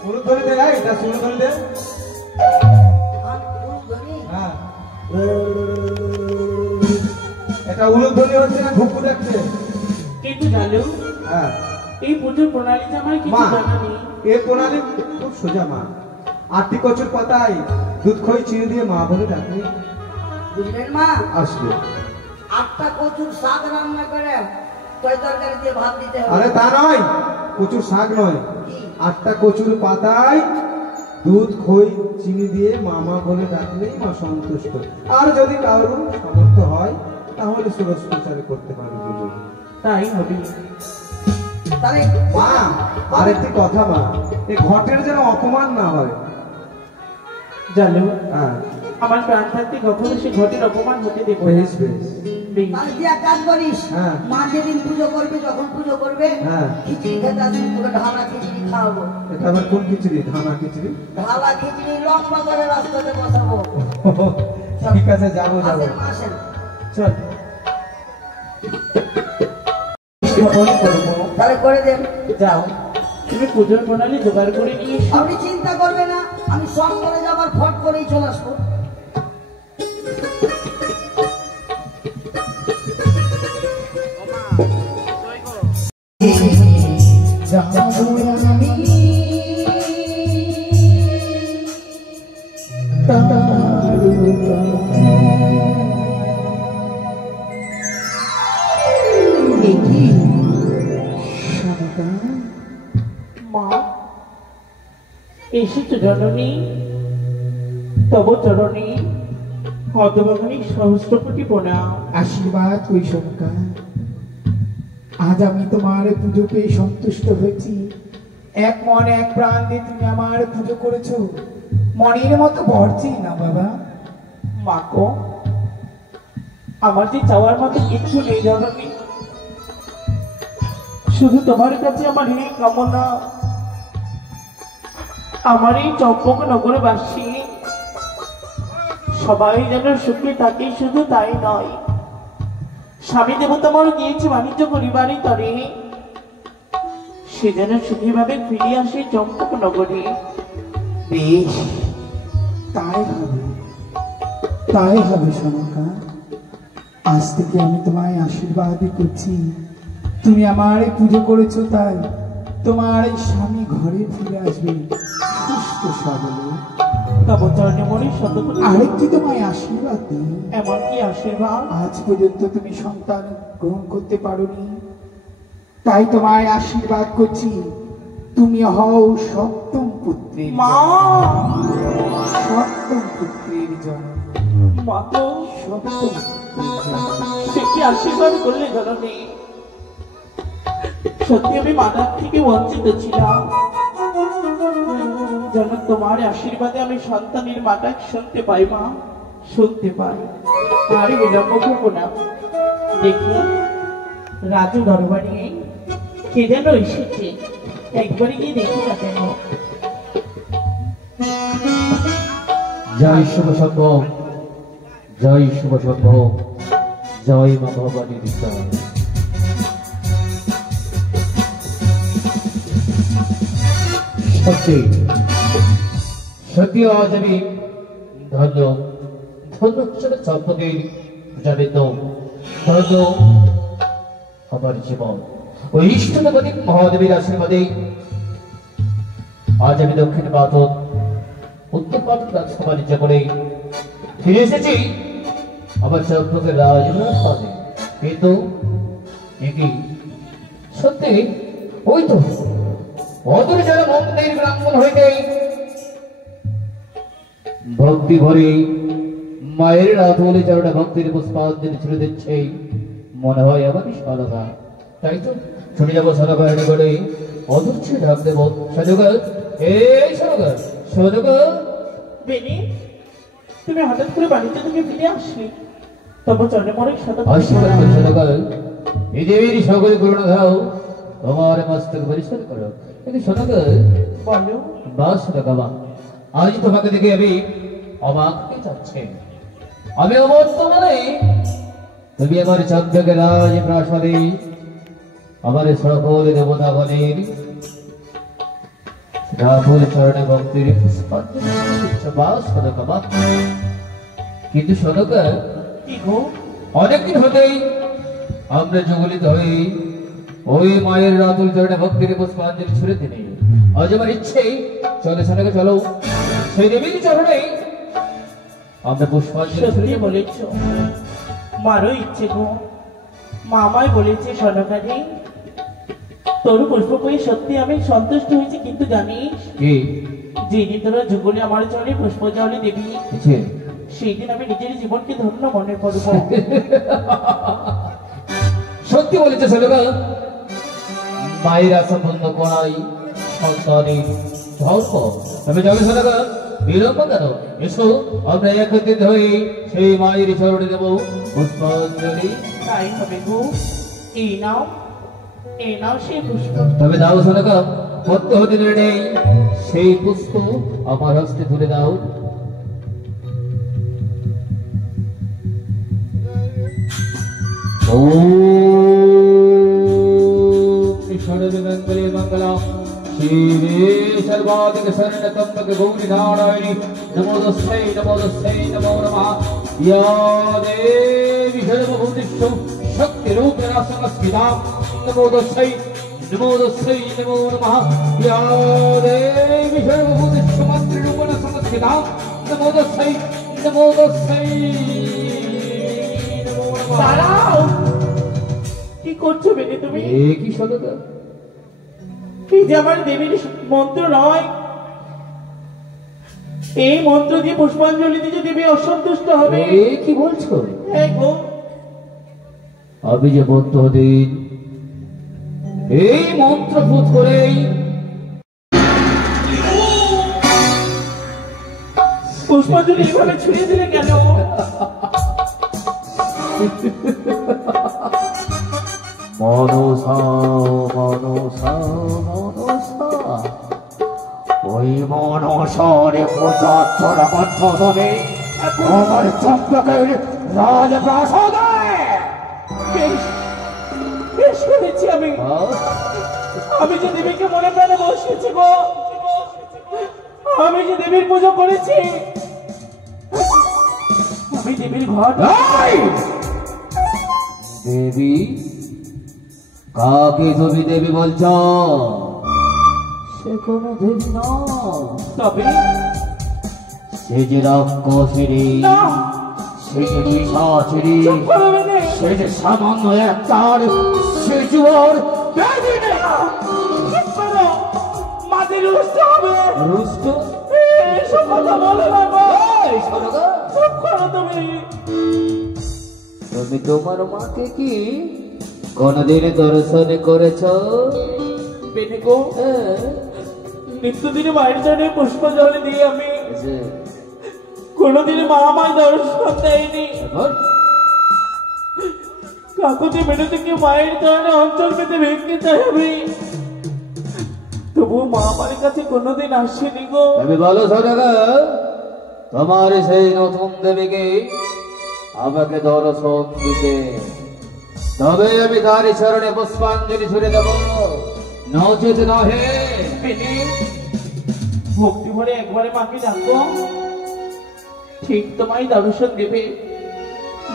উলু ধরে দে, এই এটা উলু ধরে দে। আর পুরুষ ধনী। হ্যাঁ, এটা উলু ধরে হচ্ছে না, ঘুপু ডাকছে। কিন্তু জানো, হ্যাঁ এই পুজোর প্রণালীতে আমার কিছু মা, জানা নেই। এ প্রণালী খুব সোজা মা। 8টি কচুর পাতায় দুধ খই চিনি দিয়ে মা বলে ডাকলে বুঝলেন মা? আসবে। 8টা কচুর শাক রান্না করে তৈ তরকারি দিয়ে ভাত দিতে হবে। আরে তা নয়, কচুর শাক নয়, কি? 8টা কচুর পাতায় দুধ খই চিনি দিয়ে মামা বলে ডাকলেই মা সন্তুষ্ট। আর যদি কারোর সামর্থ্য হয় তাহলে সুরজ প্রচার করতে পারে দুজন। তাই হবে। তাহলে মা, আরেকটি কথা মা, এই ঘটের যেন অপমান না হয়। জানো, হ্যাঁ, আমার প্রাণ থাকতে কখনো সে ঘটের অপমান হতে দেবো না। বেশ বেশ। বেশ। তাহলে তুই এক কাজ করিস, হ্যাঁ। মা যেদিন পুজো করবে, যখন পুজো করবে, হ্যাঁ। খিচুড়ি খেতে আসবি, তোকে ঢালা খিচুড়ি খাওয়াবো। এটা আবার কোন খিচুড়ি? ধানা খিচুড়ি? ঢালা খিচুড়ি লম্বা করে রাস্তাতে বসাবো। ঠিক আছে, যাবো যাবো। আসেন মা, আসেন। চল। কেমন করবো? তাহলে করে দেন। যাও, তুমি পুজোর প্রণালী জোগাড় করে নিয়ে এসো। আপনি চিন্তা করবেন না, আমি সব করে যাবার ফট করেই চলে আসবো। মা, এসেছো জননী, তব চরণী হতভাগিনী সহস্র কোটি প্রণাম। আশীর্বাদ কই শঙ্কা, আজ আমি তোমার পুজো পেয়ে সন্তুষ্ট হয়েছি। এক মন এক প্রাণ দিয়ে তুমি আমার পুজো করেছো, মনের মতো বর্জি না বাবা। মা গো, আমার যে চাওয়ার মতো কিচ্ছু নেই জননী, শুধু তোমার কাছে আমার এই কামনা, আমার এই চম্পক নগরবাসী সবাই যেন সুখে থাকে, শুধু তাই নয়, স্বামী দেবতা আমার গিয়েছে বাণিজ্য করিবারই তরে, সে যেন সুখীভাবে ফিরে আসে চম্পক নগরে। বেশ, তাই হবে, তাই হবে সনকা। আজ থেকে আমি তোমায় আশীর্বাদই করছি। তুমি আমার পুজো করেছো, তাই তোমার এই স্বামী ঘরে ফিরে আসবে সুস্থ সবলে। তব চরণে মনে শত আরেকটি তোমায় আশীর্বাদ দিই। এমন কি আশীর্বাদ? আজ পর্যন্ত তুমি সন্তান গ্রহণ করতে পারোনি, তাই তোমায় আশীর্বাদ করছি, তুমি হও সপ্তম পুত্রের মা, সপ্তম পুত্রের জন্ম। মা তো সপ্তম পুত্রের জন্ম। সে কি আশীর্বাদ করলে জননী? সত্যি আমি মাতার থেকে বঞ্চিত ছিলাম। যেন তোমার আশীর্বাদে আমি সন্তানের মাতা শুনতে পাই মা, শুনতে পাই। আর বিলম্ব করবো না। দেখি রাজু দরবারে কে যেন এসেছে, একবারে গিয়ে দেখি না কেন। জয় শুভ সম্ভব, জয় শুভ সম্ভব, জয় মা ভবানীর জয়। সত্যি সত্যি আজ আমি ধন্য ধন্য চম্পকের প্রজাবৃন্দ, ধন্য আমার জীবন ওই ইষ্টদেবতী মহাদেবীর আশীর্বাদে আজ আমি দক্ষিণ ভারত উত্তর ভারত রাজকুমারী জীবনে ফিরে এসেছি আমার চম্পকের রাজরাজে। কিন্তু একই সত্যি ওই তো অদূরে যারা মন্দির ব্রাহ্মণ হইতে ভক্তি ভরে মায়ের রাধুলি চরণে ভক্তির পুষ্পাঞ্জলি ছুড়ে দিচ্ছে, মনে হয় আমারই সলভা। তাই তো শুনে যাবো সলভা হেঁটে করে অদূর ছে ঢাক দেব। সজগর, এই সজগর, সজগর। বেনি, তুমি হঠাৎ করে বাড়িতে থেকে ফিরে আসলে, তবে চরণে মনে শত আশীর্বাদ করো সজগর, এই দেবীর সকল করুণা দাও, তোমার মস্তক পরিষ্কার করো। কিন্তু সজগর বলো। বাস সজগবা, আজ তোমাকে দেখে আমি অবাক হয়ে যাচ্ছে। আমি অবর্তমানে তুমি আমার চন্দ্রকে রাজ প্রাসাদে আমার সকল দেবতাগণের রাহুল চরণে ভক্তির পুষ্পাঞ্জলি দিচ্ছ। বাস সজগবা, কিন্তু সজগর কি গো? অনেকদিন হতেই আমরা জগলিত হয়ে ওই মায়ের রাতুল চরণে ভক্তির পুষ্পাঞ্জলি ছুড়ে দিনে আজ আমার ইচ্ছে চলে সনকে চলো সেই দেবীর চরণে আমরা পুষ্পাঞ্জলি ছুড়ে সত্যি দেব। বলেছ, মারও ইচ্ছে গো। মামাই বলেছে সনকাদি তোর পুষ্প পেয়ে সত্যি আমি সন্তুষ্ট হয়েছি। কিন্তু জানিস, কি যেদিন তোরা যুগলে আমার চরণে পুষ্পজলি দেবী, কিছু সেই দিন আমি নিজের জীবনকে ধন্য মনে করব। সত্যি বলেছে ছেলেরা, মায়ের আশা পূর্ণ করাই সন্তানের ধর্ম। তবে জগে সনকা বিলম্ব কেন? এসো আমরা একত্রিত হয়ে সেই মায়ের চরণে দেব পুষ্পাঞ্জলি। তাই হবে গো। এই নাও, এই নাও সেই পুষ্প। তবে দাও সনকা, মত্ত হতে নেই সেই পুষ্প আমার হস্তে তুলে দাও। सर्वमंगले मंगला शिवे सर्वाधिक शरण त्र्यंबके गौरी नारायणी नमोस्तै नमो नमः। या देवी सर्वभूतेषु शक्तिरूपेण संस्थिता नमोस्तै नमो नमः। या देवी सर्वभूतेषु मातृरूपेण संस्थिता नमोस्तै नमो नमः। দাঁড়াও, কি করছো বেনি তুমি? কি সদকা? এই যে আমার দেবীর মন্ত্র নয়, এই মন্ত্র দিয়ে পুষ্পাঞ্জলি দিয়ে দেবী অসন্তুষ্ট হবে। কি বলছো? হ্যাঁ গো। আমি যে মন্ত্র দিন এই মন্ত্র পুত করেই পুষ্পাঞ্জলি এইভাবে ছুঁড়ে দিলে কেন? মনসা মনসা মনসা ওই মনসারে পঁচাত্তর মধ্যে আমার চম্পকের রাজপ্রাসাদে বেশ বেশ করেছি আমি। আমি যে দেবীকে মনে প্রাণে বসিয়েছি গো, আমি যে দেবীর পুজো করেছি, আমি দেবীর ঘর দেবী? কাকে তুমি দেবী বলছ? সে কোনো দেবী নয়, তবে সে যে রাক্ষসেরী, না, সে যে পিশাচেরী, চুপ করো বেনে। সে যে সামান্য একটার শিশুর দেবী নেই। চুপ করো, মাঝে রুষ্ট হবে। রুষ্ট? এসব কথা বলো না গো। এই শোনো গো, চুপ করো তুমি। তুমি তোমার মাকে কি কোনদিন দর্শন করেছ? বেনে গো, নিত্যদিনে মায়ের জন্য পুষ্পাঞ্জলি দিয়ে আমি কোনোদিন মা আমায় দর্শন দেয়নি। কাকুতি মেনে থেকে মায়ের কারণে অঞ্চল পেতে ভেঙে চাই আমি, তবু মা আমার কাছে কোনোদিন আসেনি গো। তুমি বলো সদাগা, তোমার সেই নতুন দেবীকে আমাকে দর্শন দিতে, তবে আমি তার চরণে পুষ্পাঞ্জলি ছুড়ে দেব, নচেত নহে। বেনে, ভক্তি ভরে একবারে মাকে ডাকো, ঠিক তোমায় দর্শন দেবে।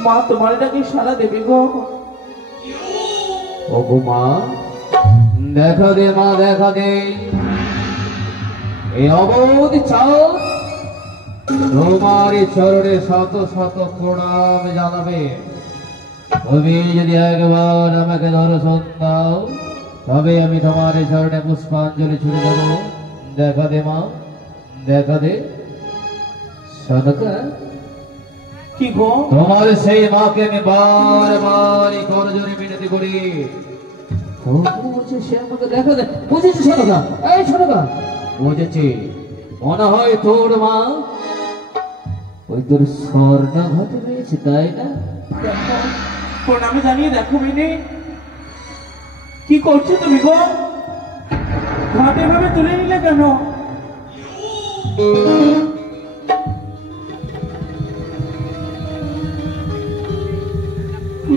মা তোমার ডাকে সারা দেবে গো। ওগো মা, দেখা দে মা, দেখা দে। এই অবধি চাও তোমার চরণে শত শত প্রণাম জানাবে। তুমি যদি একবার আমাকে দর্শন দাও, তবে আমি তোমার চরণে পুষ্পাঞ্জলি ছুড়ে দেব। দেখা দে মা, দেখা দে। সদকা, কি গো? তোমার সেই মাকে আমি বারবার করজোরে মিনতি করি, তবু বলছে সে আমাকে দেখা দে। বুঝেছি সদকা? এই সদকা, বুঝেছি। মনে হয় তোর মা ওই তোর স্বর্ণ ঘাটে রয়েছে, তাই না? দেখো, প্রণামে জানিয়ে দেখো বেনে, কি করছো তুমি গো? ঘাটে ভাবে তুলে নিলে কেন?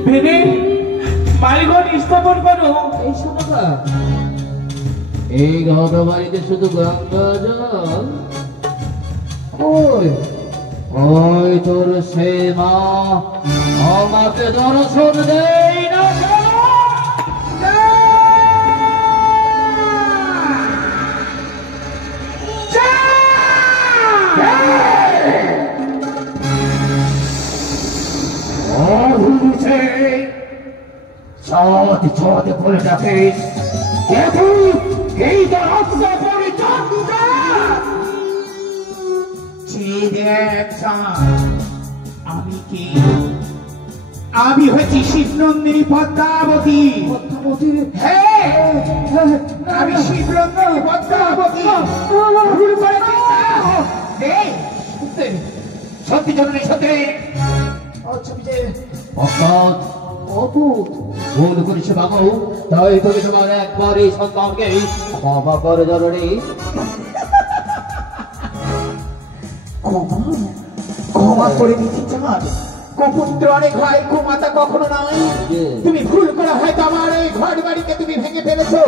বেনে, মালিগণ স্থাপন করো। এই সদকা, এই ঘর বাড়িতে শুধু গঙ্গা জল? ওই ওই তোর সে মা আমাকে দর্শন দেই না কেন? চাঁদ চাঁদ বলে ডাকিস, দেখুন এই তো রাস্তা পরিচর্যা। আমি কি? আমি হচ্ছি শিবনন্দিনী পদ্মাবতী। হ্যাঁ, আমি শিবনন্দিনী পদ্মাবতী। ভুল করেছিস না? এই, সত্যি জননী সত্যি অর্থাৎ অদ্ভুত ভুল করেছে বাবু, তাই তুমি তোমার একবার এই সন্তানকে ক্ষমা করে জননী। ক্ষমা করে দিচ্ছি চাঁদ। কুপুত্র অনেক হয়, কুমাতা কখনো নয়। তুমি ভুল করে হয়তো আমার এই ঘর বাড়িকে তুমি ভেঙে ফেলেছো।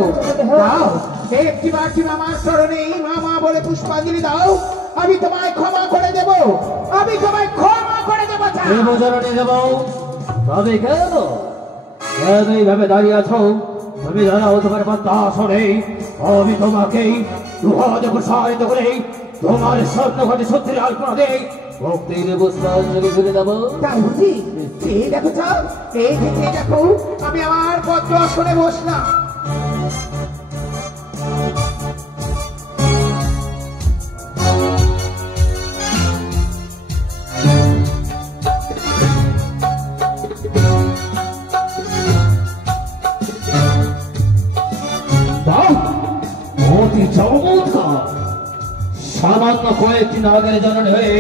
দাও একটি বার তুমি আমার চরণে মামা বলে পুষ্পাঞ্জলি দাও, আমি তোমায় ক্ষমা করে দেব। আমি তোমায় ক্ষমা করে দেব দেব জননী দেব। তবে কেন কেন এইভাবে দাঁড়িয়ে আছো? তুমি দাঁড়াও তোমার পদ্মা আসনে, আমি তোমাকে দুহাত প্রসারিত করে তোমার স্বর্ণ ঘটে সত্যের আল্পনা দেই, ভক্তির পুষ্পাঞ্জলি করে দেব। তাই বুঝি? এই দেখো চাঁদ, এই দেখো আমি আমার পদ্ম আসনে বসলাম। অতি চমৎকার। সামান্য কয়েকটি নাগের জননী হয়ে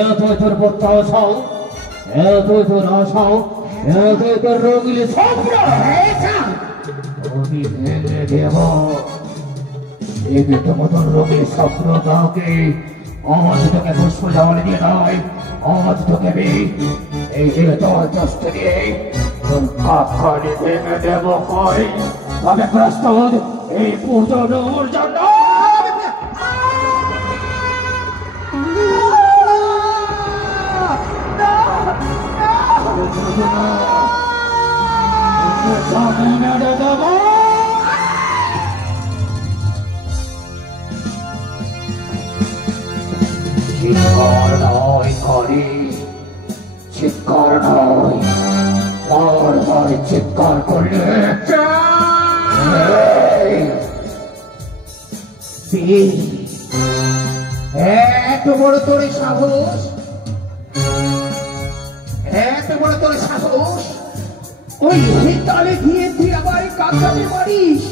এত তোর প্রত্যাশাও, এত তোর আশাও, এত তোর রোগিলে স্বপ্ন আমি ভেঙে দেব। এদিকে মতন রোগীর স্বপ্ন তাকে আজ তোকে পুষ্প জল দিয়ে নয়, আজ তোকে এই যে তোর দষ্ট দিয়ে তোর কাকারে ভেঙে দেব। তবে প্রস্তুত এই পুজোর জন্য। চিৎকার নয় করি, চিৎকার নয়, বারবার চিৎকার করলে এত বড় তোর সাহস, এত বড় তোর সাহস, ওই তালে দিয়ে তুই আবার কাকাতে পারিস?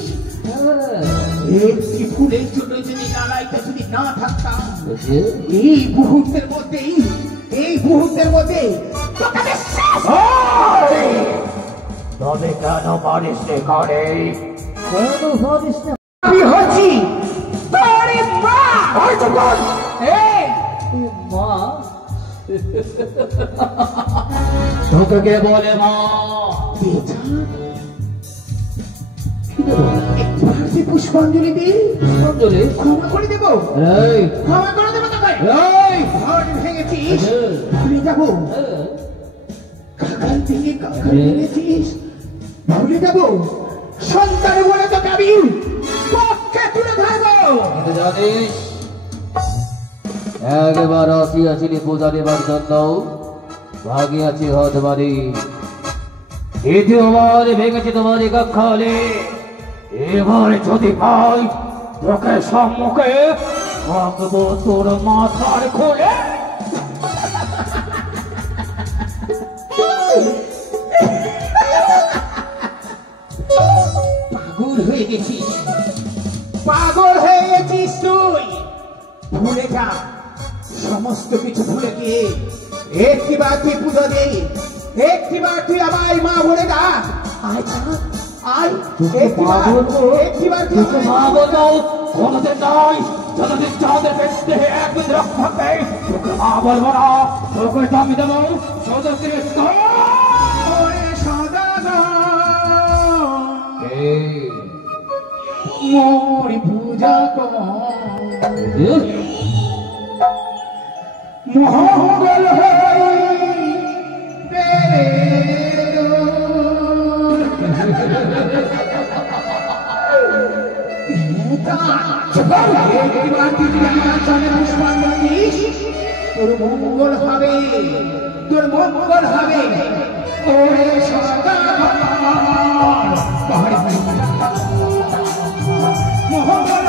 একটি ফুলের জন্য যদি নালাইটা যদি না থাকতাম, এই মুহূর্তের মধ্যেই, এই মুহূর্তের মধ্যে তবে কেন পারিস রে করে? আমি হচ্ছি তোর মা। এই মা তোকে কে বলে মা? পুষ্পাঞ্জলি দিয়ে ক্ষমা করে দেবো, ক্ষমা করে দেবো তোকে। ঘর ভেঙেছিস, ভুলে যাবো। কাকাল থেকে কাকাল ভেঙেছিস, ভুলে যাবো। সন্তান বলে তোকে আমি পক্ষে তুলে ধরবো। জানিস একবার আসিয়াছিলি পূজা দেবার জন্য, ভাগিয়াছি হতে পারি। দ্বিতীয়বার ভেঙেছি তোমার কক্ষালে। এবার যদি পাই তোকে সম্মুখে ভাগবো তোর মাথার খোলে। পাগল হয়ে গেছিস, পাগল হয়ে গেছিস তুই। ভুলে যা, সমস্ত কিছু ভুলে গিয়ে একটিবার তুই পুজো দে, একটিবার তুই আমায় মা বলে দা। আয় যা, আয় একটিবার তুই মা বলো কোনদিন নয়, যতদিন চাঁদের পেটে একদিন রক্ষা পেয়ে তোকে মা বলবো না। তোকে জমি দেবো মোর পূজা কর মঙ্গল তোর মঙ্গল হবে, তোর মঙ্গল হবে। ওরে সদা মঙ্গল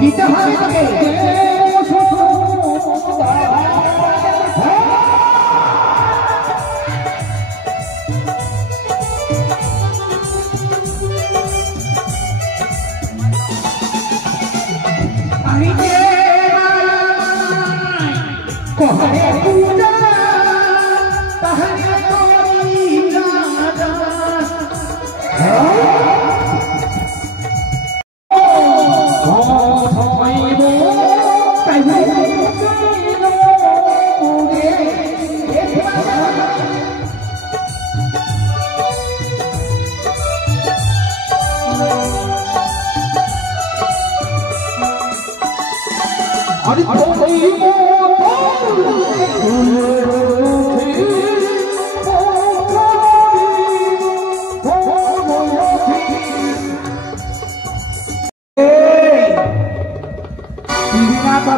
দিতে হবে তোকে। কোহরে পূজা তাহলে আরে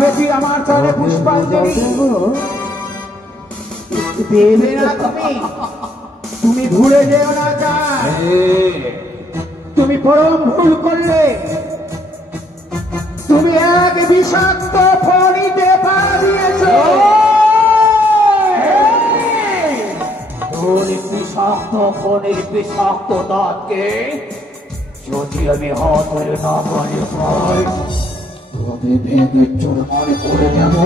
তুমি আমার চলে পুষ্পাঞ্জলি দেবে না তুমি ভুলে যেও না চাই তুমি পরম ভুল করলে তুমি এক বিষাক্ত ফণিতে পা দিয়েছ বিষাক্ত ফণির বিষাক্ত দাঁতকে যদি আমি হাতের না পারি পাই তবে ভেঙে চোর মনে করে দেব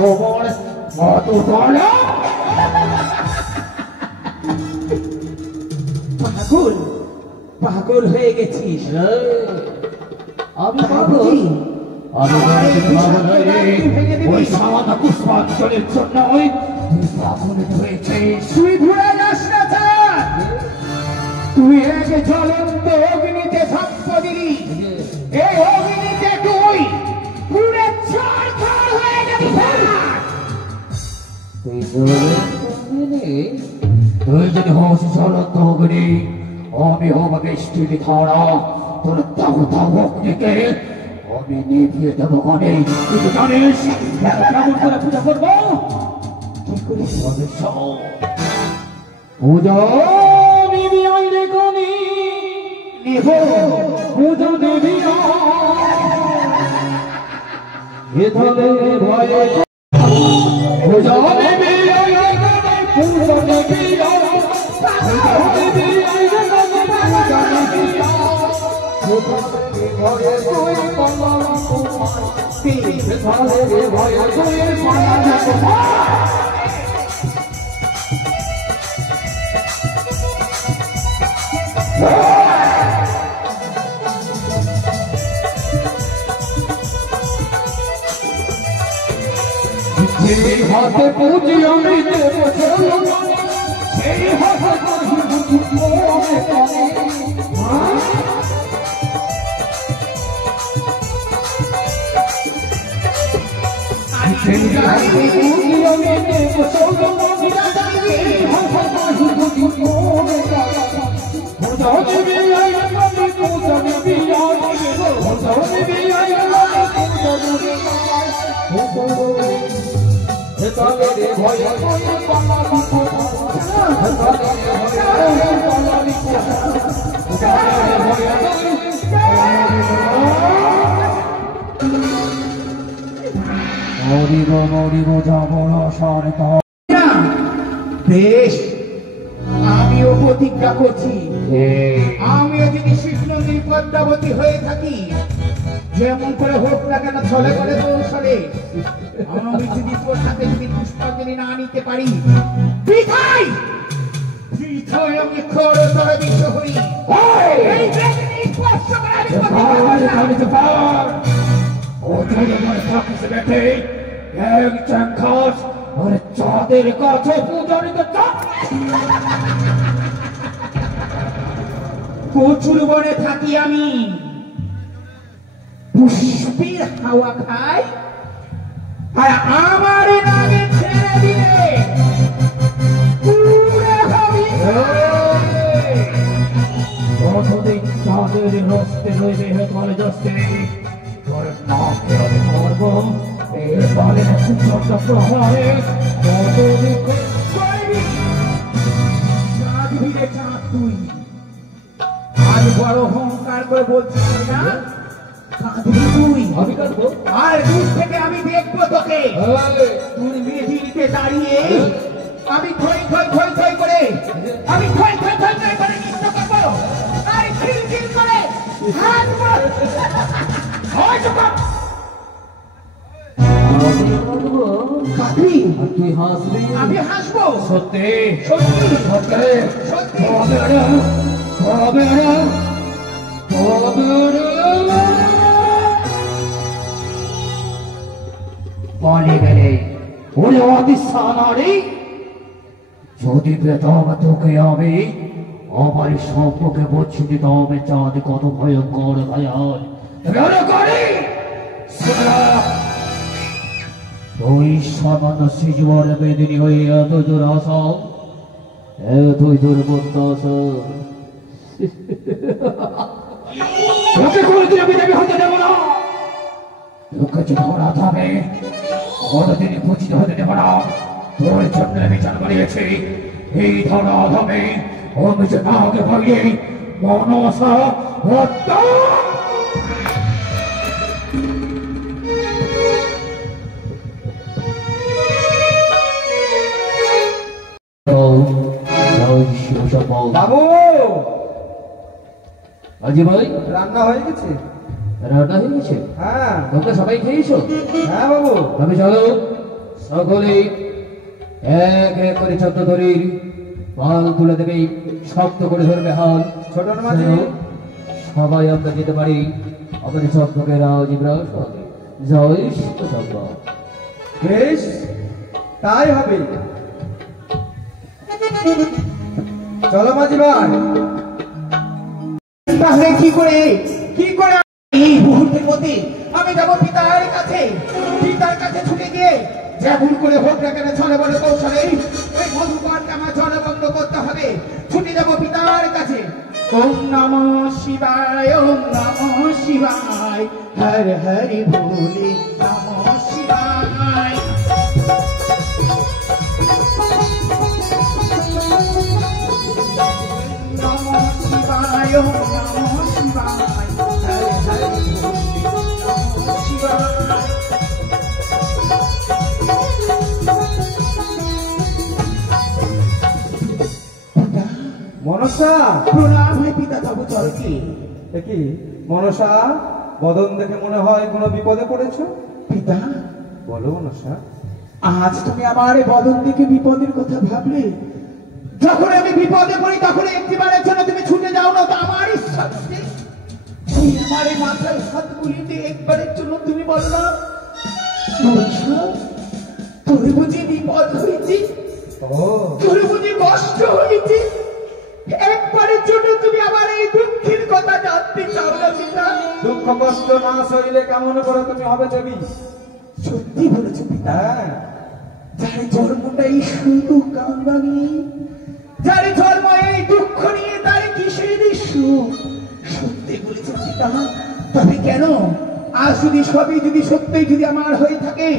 মত বলা পাগল পাগল হয়ে গেছিস আমি পাগল ওই সামান্য পুষ্পাঞ্জলির জন্য ওই পাগল হয়েছে তুই ভুলে যাস না চাঁদ তুই এক জ্বলন্ত অগ্নিতে ঝাঁপ দিলি এই অগ্নিতে তুই পুরে ছারখার হয়ে যাবি তুই যদি হোস জ্বলন্ত অগ্নি আমি হব বৃষ্টির ধারা তোর তাগো অগ্নিকে আমি নিভিয়ে দেবো কনে তুই তো জানিস কেমন করে পূজা করবো কি করে পূজা নিবি আইলে কনে নিব পূজা নিবি এখানে ভয়ে পূজা নিবি আইলে কনে পূজা নিবি হাতে পুঁজি আমি দেব সেই হাতে বেশ আমিও প্রতিজ্ঞা করছি আমিও যদি শিবনন্দী পদ্মাবতী হয়ে থাকি যেমন করে হোক না কেন ছলে করে কৌশলে আমি যদি তোর সাথে যদি পুষ্পাঞ্জলি না নিতে পারি পিঠাই পিঠাই আমি খরতর বিশ্ব হই এই বেদিনী স্পর্শ করে আমি চাঁদের কাছে পূজারিত প্রচুর বনে থাকি আমি পুষ্পের হাওয়া খাই আর আমার নামে ছেড়ে দিলে কতদিন চাঁদের রস্তে রইবে হেতলে জস্তে তোর নামকে আমি করবো এই বালে চর্চা প্রহারে কতদিন চাঁদ ভিড়ে চাঁদ তুই আজ বড় অহংকার করে বলছিস না তুই আমি কাটবো আর দূর থেকে আমি দেখবো তোকে তুই মেঝিতে দাঁড়িয়ে আমি থই থই থই থই করে আমি থই থই থই থই করে নৃত্য করবো আর খিলখিল করে হাসবো তুই হাসবি আমি হাসবো সত্যি সত্যি সত্যি সত্যি পালিয়ে গেলে ওরে অতিসানারি যদি পেতাম তোকে আমি আমার সম্পর্কে বলছি তবে চাঁদ কত ভয়ঙ্কর ভয়াল ওই সামান্য জীবন বেদিনী হয়ে এত জোর আশা, এতই দুর্বত্তা লোকে কোনোদিন আমি দেবী হতে দেব না। লোকে যে ধরা যাবে কোনোদিনই পূজিত হতে দেব না। তোর জন্য আমি জন্ম নিয়েছি এই ধরা ধামে। আমি যে তাকে ভাবিয়ে মনসা হত্যা বাবু আজি ভাই, রান্না হয়ে গেছে? রান্না হয়ে গেছে? হ্যাঁ তোমরা সবাই খেয়েছো? হ্যাঁ বাবু। তবে চলো সকলে এক এক করে চন্দ্রধরীর পাল তুলে দেবে, শক্ত করে ধরবে হাল। ছোট মাঝি চলো, সবাই আমরা যেতে পারি আমাদের চন্দ্রকে রাজীবরাজ জয় শিব। বেশ, তাই হবে। চলো মাঝি ভাই। তাহলে কি করে এই মুহূর্তের মধ্যে আমি যাবো পিতার কাছে। পিতার কাছে ছুটে গিয়ে যা ভুল করে হোক না কেন ছলে বলে কৌশলে ওই মধুকরকে আমার জলবন্ধ করতে হবে। ছুটে যাবো পিতার কাছে। ওম নমঃ শিবায়, ওম নমঃ শিবায়, হর হরি ভোলে নমঃ শিবায়। নমঃ শিবায়, ওম নমঃ শিবায়, হর হরি ভোলে নমঃ শিবায়। মনসা, প্রণাম হয় পিতা তব চরকে। কি মনসা, বদন দেখে মনে হয় কোনো বিপদে পড়েছো? পিতা, বলো মনসা। আজ তুমি আমার এই বদন দিকে বিপদের কথা ভাবলে। যখন আমি বিপদে পড়ি তখন একটিবারের জন্য তুমি ছুটে যাও না, তো আমার ইচ্ছা আমার এই মাথায় হাত বুলিতে একবারের জন্য তুমি বলো না মনসা, তোর বুঝি বিপদ হয়েছে, ও তোর বুঝি কষ্ট হয়েছে, একবারের জন্য তুমি আমার এই দুঃখের কথা জানতে চাও না পিতা? দুঃখ কষ্ট না সইলে কেমন করে তুমি হবে দেবী? সত্যি বলেছো পিতা। হ্যাঁ, যার জন্মটাই শুধু কান্না নিয়ে, যার জন্ম এই দুঃখ নিয়ে, তার কিসের সুখ? সত্যি বলেছো পিতা। তবে কেন আজ যদি সত্যই যদি আমার হয়ে থাকে,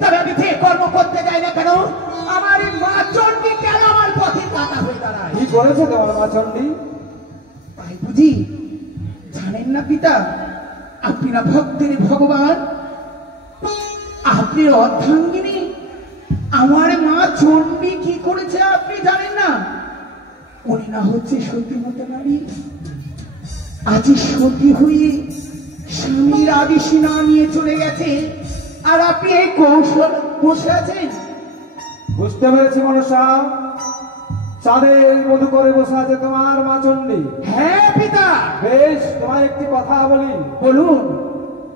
তবে আমি যে কর্ম করতে যাই না কেন, আমার এই মা চণ্ডী কেন আমার পথে কাটা হয়ে দাঁড়ায়? কি করেছে তোমার মা চণ্ডী? তাই বুঝি জানেন না পিতা? আপনি না ভক্তের ভগবান, আপনি অর্ধাঙ্গিনী। আমার মা চণ্ডী কি করেছে আপনি জানেন না? উনি না হচ্ছে সতীমতা নারী। আজ সতী হয়ে স্বামীর আদেশ না নিয়ে চলে গেছে, আর আপনি এই কৌশল বসে আছেন। বুঝতে পেরেছি মনসা, চাঁদের মধু করে বসে আছে তোমার মা চণ্ডী। হ্যাঁ পিতা। বেশ, তোমার একটি কথা বলি। বলুন।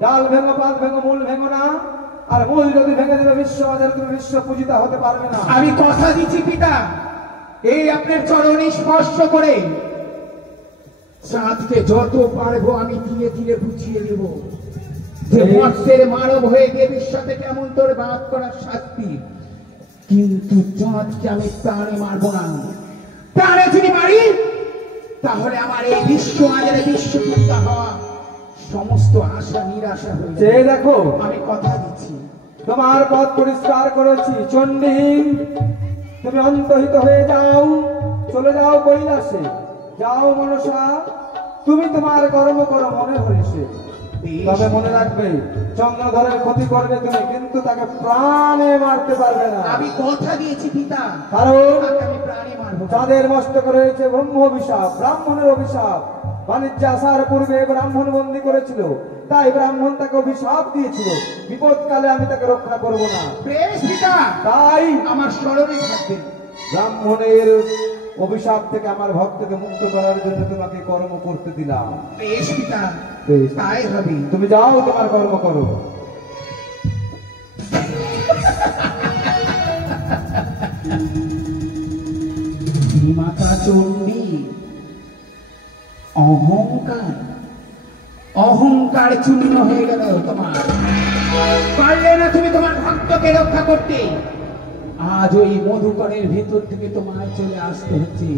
ডাল ভেঙো, পাত ভেঙো, মূল ভেঙো না। আর মূল যদি ভেঙে দেবে বিশ্ব বাজারে, তুমি বিশ্ব পূজিতা হতে পারবে না। আমি কথা দিচ্ছি পিতা, এই আপনার চরণে স্পর্শ করে চাঁদকে যত পারবো আমি ধীরে ধীরে বুঝিয়ে দেব যে মৎস্যের মানব হয়ে দেবীর সাথে কেমন তোর বাদ করার শাস্তি। কিন্তু চাঁদকে আমি প্রাণে মারবো না। প্রাণে যদি মারি তাহলে আমার এই বিশ্ব বাজারে বিশ্ব পূজা হওয়া সমস্ত আশা নিরাশা হয়ে যে যাবে। দেখো, আমি কথা দিচ্ছি তোমার পথ পরিষ্কার করেছি চণ্ডী। তুমি অন্তহিত হয়ে যাও, চলে যাও কৈলাসে। যাও মনসা, তুমি তোমার কর্ম করো মনে হয়েছে। তবে মনে রাখবে, চন্দ্রধরের ক্ষতি করবে তুমি, কিন্তু তাকে প্রাণে মারতে পারবে না। আমি কথা দিয়েছি পিতা, কারণ তাকে আমি প্রাণে মারবো না। যাদের মস্তক রয়েছে ব্রহ্ম অভিশাপ, ব্রাহ্মণের অভিশাপ। বাণিজ্যে আসার পূর্বে ব্রাহ্মণ বন্দী করেছিল, তাই ব্রাহ্মণ তাকে অভিশাপ দিয়েছিল, বিপদকালে আমি তাকে রক্ষা করব না। বেশ পিতা, তাই আমার স্মরণে থাকবে। ব্রাহ্মণের অভিশাপ থেকে আমার ভক্তকে মুক্ত করার জন্য তোমাকে কর্ম করতে দিলাম। বেশ পিতা, বেশ, তাই হবে। তুমি যাও, তোমার কর্ম করো। মাতা চণ্ডী, অহংকার চূর্ণ হয়ে গেল তোমার। পারলে না তুমি তোমার ভক্তকে আমাকে রক্ষা করতে। আজ ওই মধুকরের ভেতর থেকে তোমার চলে আসতে হচ্ছে,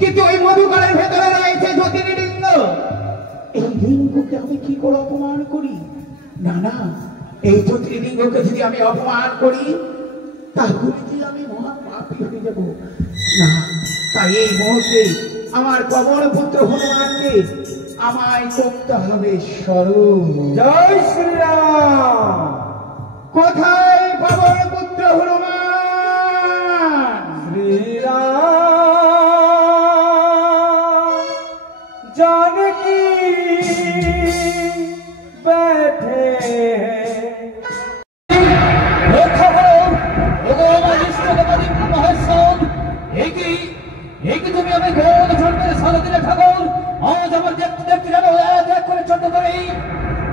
কিন্তু ওই মধুকরের ভেতরে রয়েছে জ্যোতির্লিঙ্গ। এই লিঙ্গকে আমি কি করে অপমান করি? না না, এই জ্যোতির্লিঙ্গকে যদি আমি অপমান করি তাহলে কি আমি মহা পাপী হয়ে যাব? না, তাই এই মুহূর্তে আমার পবন পুত্র হনুমানকে আমায় করতে হবে স্মরণ। জয় শ্রীরাম। কোথায় পবন পুত্র হনুমান? শ্রীরাম जानकी बैठे তুমি আমি গোল জন্মের সারা দিলে ঠাকুর আজ আমার দেখতে দেখতে জানো এক করে চন্দ্র ধরে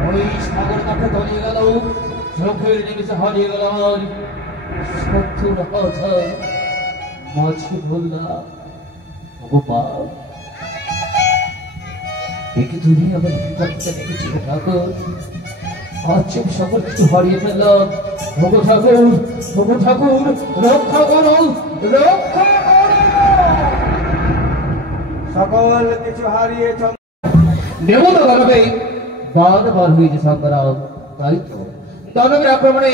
ওই সাগর তাকে তলিয়ে গেল, চোখের নিচে হারিয়ে গেল আমার ৭০,০০০ মাছি বললাম ও মা একে তুমি আমার ভিতরটা দেখেছিল ঠাকুর, আজ চোখ সকল কিছু হারিয়ে ফেললাম। ভগো ঠাকুর, ভগো ঠাকুর, রক্ষা করো, রক্ষা করো। সকল কিছু হারিয়ে দেবতা দানবে বারবার হয়েছে সংগ্রাম, তাই তো দানবের আক্রমণে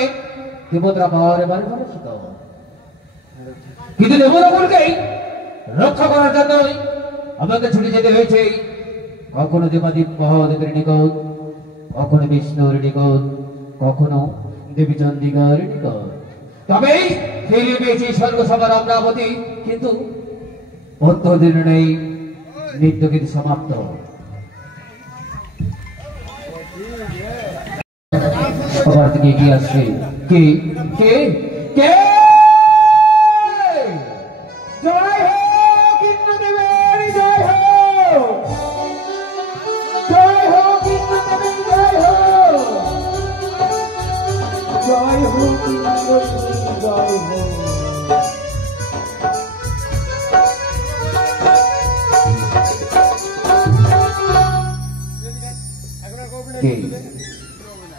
দেবতারা বারে বারে পরাজিত, কিন্তু দেবতাগুলোকেই রক্ষা করার জন্যই আমাকে ছুটে যেতে হয়েছে কখনো দেবাদিপ মহাদেবের নিকট, কখনো বিষ্ণুর নিকট, কখনো দেবী চন্দিকার নিকট। তবেই ফিরিয়ে পেয়েছি সর্বসভার অমরাবতী, কিন্তু অত্যদিন নেই, নৃত্য কিন্তু সমাপ্ত। সবার দিকে এগিয়ে আসছে কে কে কে? জয় হো কৃষ্ণদেবের জয় হো, জয় হো কৃষ্ণদেবের জয় হো, জয় হো কৃষ্ণদেবের জয় হো। কে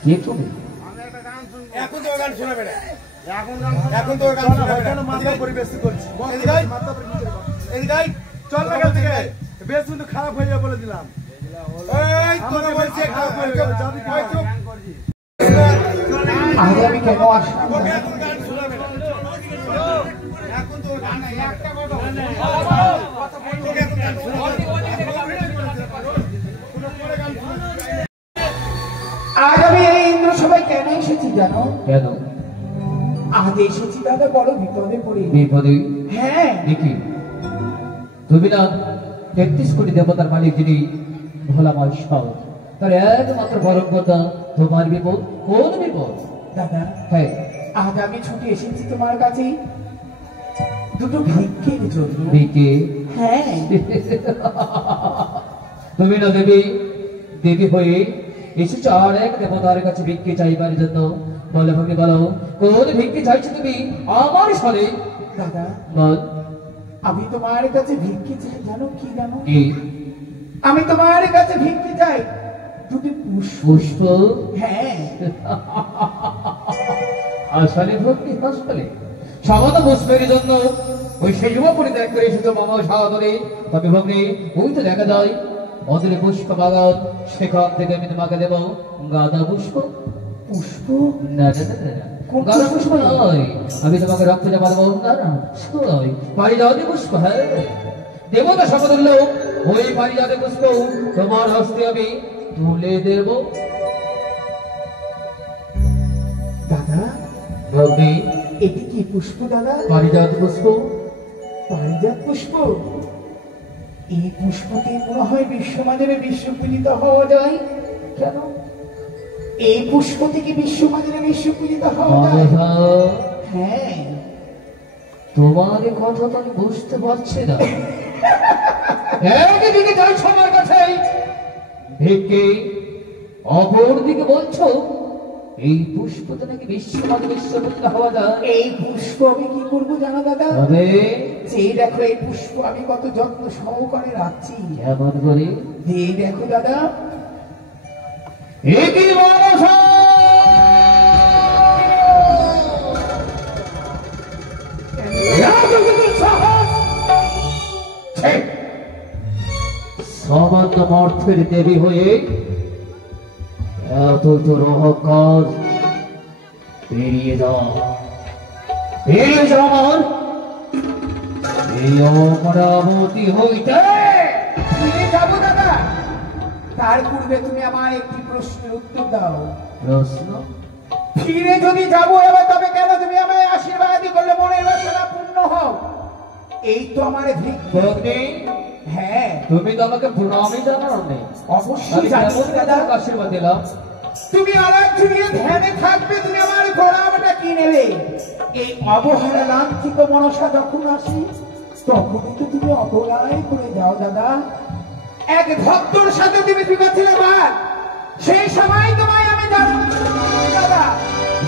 কে তুমি? এখন তো গান শোনাবে না, এখন তো গান শোনাবে না, মাথা পরিবেশ করছি। এদিকে চল না গেল থেকে বেশ কিন্তু খারাপ হয়ে যাবে বলে দিলাম। এই তোরা বলছি খারাপ হয়ে যাবে, যাবি কি চুপ। আমি কেন আসলাম? এখন গান শোনাবে না, এখন তো গান একটা কথা বলছি, এখন গান শোনাবে। আজ আমি এই ইন্দ্র সভায় কেন এসেছি জানো? কেন? আজ এসেছি দাদা বড় বিপদে পড়ে। বিপদে? হ্যাঁ, দেখি তুমি না ৩৩ কোটি দেবতার মালিক যিনি ভোলা মহেশ্বর, তার একমাত্র পরম কথা, তোমার বিপদ কোন বিপদ? দাদা হ্যাঁ, আজ আমি ছুটে এসেছি তোমার কাছে দুটো ভিক্ষের জন্য। বিকে হ্যাঁ, তুমি না দেবী, দেবী হয়ে এসেছো আর এক দেবতার কাছে ভিক্ষে চাইবার জন্য। বলো ভগি বলো, কোন ভিক্ষে চাইছো তুমি আমার স্বরে? দাদা বল। আমি তোমার কাছে ভিক্ষে চাই জানো কি জানো? কি? আমি তোমার কাছে ভিক্ষে চাই দুটি পুষ্প। পুষ্প? হ্যাঁ, আসলে ভক্তি হাসপালে সমত পুষ্পের জন্য ওই সেই যুব পরিত্যাগ করে এসেছো মামা সাদরে। তবে ভগ্নি ওই তো দেখা যায় অদূরে পুষ্প বাগান, সেখান থেকে আমি তোমাকে দেব গাঁদা পুষ্প। পুষ্প? না না না না, গাঁদা পুষ্প নয়, আমি তোমাকে রক্ত জমা দেবো গাঁদা পুষ্প নয়, পারিজাতি পুষ্প। হ্যাঁ, দেবতা সমতুল্য ওই পারিজাতি পুষ্প তোমার হস্তে আমি তুলে দেব। দাদা ভগ্নি, এটি কি পুষ্প দাদা? পারিজাত পুষ্প। পারিজাত পুষ্প? এই পুষ্পকে মনে হয় বিশ্বমানবে বিশ্বপূজিত হওয়া যায়। কেন? এই পুষ্প থেকে বিশ্বমানবে বিশ্বপূজিত হওয়া যায়। আহা, হ্যাঁ, তোমার এই কথা তো আমি বুঝতে পারছি না। একদিকে চাইছো আমার কাছে ভিক্ষে, অপর দিকে বলছো এই পুষ্পতে নাকি বিশ্বমানবে বিশ্বপূজিত হওয়া যায়। এই পুষ্প আমি কি করবো জানো দাদা? তবে এই দেখো এই পুষ্প আমি কত যত্ন সহকারে রাখছি। কেমন করে? এই দেখো দাদা, একই মানুষ অর্থের দেবী হয়ে এত তোর অহংকার, বেরিয়ে যা, বেরিয়ে যা আমার এই অমরাবতী হইতে। ফিরে যাবো দাদা, তার পূর্বে তুমি আমার একটি প্রশ্নের উত্তর দাও। প্রশ্ন? ফিরে যদি যাবো এবার, তবে কেন তুমি আমায় আশীর্বাদই করলে মনের বাসনা পূর্ণ হোক? এই তো আমার ভিক্ষা। ভগ্নী, হ্যাঁ, তুমি তো আমাকে প্রণামই জানাও নেই। অবশ্যই জানি দাদা। আশীর্বাদ দিলাম। তুমি আমার জুড়িয়ে ধ্যানে থাকবে, তুমি আমার প্রণামটা কি নেবে? এই অবহেলা লাঞ্ছিত মনসা যখন আসি, তখন তো তুমি অবহেলাই করে যাও দাদা। এক ভক্তর সাথে তুমি বিবাদছিলে বাদ, সেই সময় তোমায় আমি জানাবো দাদা,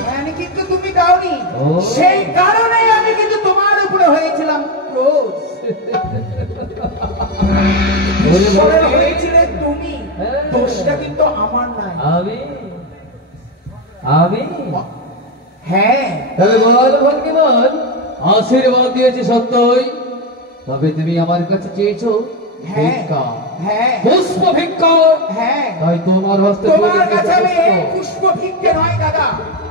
ধ্যান কিন্তু তুমি দাওনি। ও। সেই কারণে আমি কিন্তু তোমার উপরে হয়েছিলাম ক্রোধ। ঈশ্বরের হয়েছিলে তুমি, দোষটা কিন্তু আমার নয়। আমি আমি হ্যাঁ, তবে বল ভগ্নী বল, আশীর্বাদ দিয়েছি সত্যই, তবে তুমি আমার কাছে চেয়েছো হ্যাঁ, ভিক্ষা, হ্যাঁ, পুষ্প ভিক্ষা। হ্যাঁ। তাই তোমার হস্তে তোমার তুলে কাছে আমি দিয়েছি এই পুষ্প। পুষ্প ভিক্ষে নয় দাদা,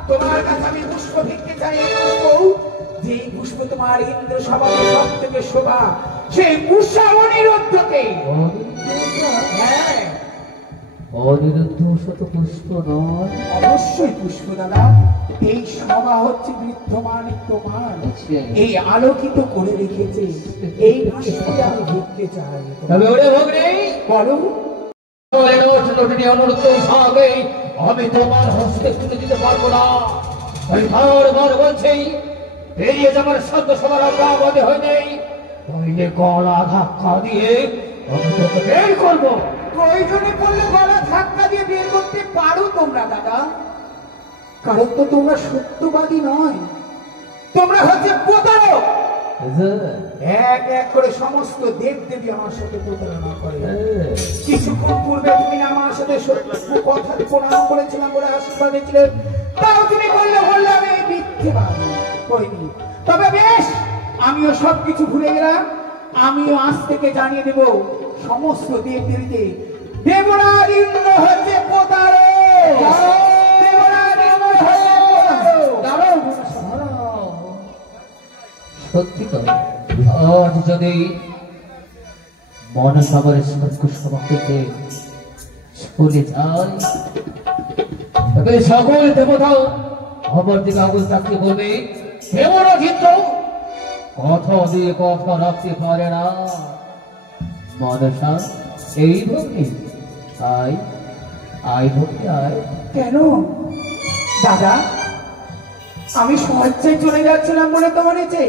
তোমার কাছে আমি পুষ্প ভিক্ষে চাই। এই পুষ্প, যে পুষ্প তোমার ইন্দ্র সভাকে সব থেকে শোভা, সেই পুষ্পা অনিরুদ্ধকে। হ্যাঁ, অনিরুদ্ধ শত পুষ্প নয়। অবশ্যই পুষ্প দাদা। এই সভা হচ্ছে বৃদ্ধমান তোমার, আচ্ছা। এই আলোকিত করে রেখেছে। এই পুষ্পটা আমি ভিক্ষে চাই। তবে ওরে ভগ্নী, বলো। অনুরোধ ভাবে আমি তোমার হস্তে তুলে দিতে পারবো না। আমি বারবার বলছি, বেরিয়ে যাবার শব্দ সবার আগ্রাবাদে হয়ে নেই, নইলে গলা ধাক্কা দিয়ে আমি তোকে বের করবো। প্রয়োজনে পড়লে গলা ধাক্কা দিয়ে বের করতে পারো তোমরা দাদা, কারণ তো তোমরা সত্যবাদী নয়, তোমরা হচ্ছে প্রতারক। এক এক করে সমস্ত দেব দেবী আমার সাথে প্রতারণা করে। কিছুক্ষণ পূর্বে তুমি আমার সাথে সত্য কথা প্রণাম করেছিলাম বলে আশীর্বাদ দিয়েছিলে, তাও তুমি বললে আমি এই মিথ্যেবাদ করিনি। তবে বেশ, আমিও সবকিছু ভুলে গেলাম। আমিও আজ থেকে জানিয়ে দেব সমস্ত দেব দেবীতে, দেবরাজ ইন্দ্র হচ্ছে প্রতারক। দেবরাজ ইন্দ্র হচ্ছে প্রতারক। সত্যি তো, আজ যদি মনসাগরের সর্গ সমাপ্তিতে চলে যায়, তবে সকল দেবতা আমার দিকে আগুন থাকতে বলবে, দেবরাজ ইন্দ্র কথা দিয়ে কথা রাখতে পারে না। মনসা, এই ভক্তি আয়, আয় ভক্তি আয়। কেন দাদা, আমি সহজে চলে যাচ্ছিলাম বলে তো মনে হচ্ছে।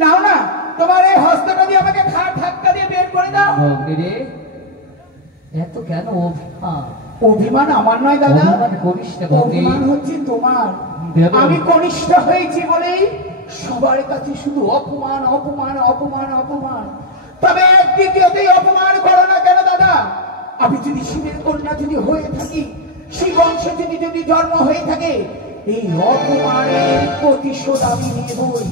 নাও না, তোমার এই হস্তটা দিয়ে আমাকে ধাক্কা দিয়ে বের করে দাও। ভক্তি রে, এত কেন অভিমান? অভিমান আমার নয় দাদা, অভিমান করিস না ভক্তি। অভিমান হচ্ছে তোমার। দেব। আমি কনিষ্ঠ হয়েছি বলেই সবার কাছে শুধু অপমান অপমান অপমান অপমান। তবে দ্বিতীয়তেই অপমান করো না কেন দাদা? আমি যদি শিবের কন্যা যদি হয়ে থাকি, শিব বংশে যদি জন্ম হয়ে থাকে, এই অপমানের প্রতিশোধ আমি নেবই।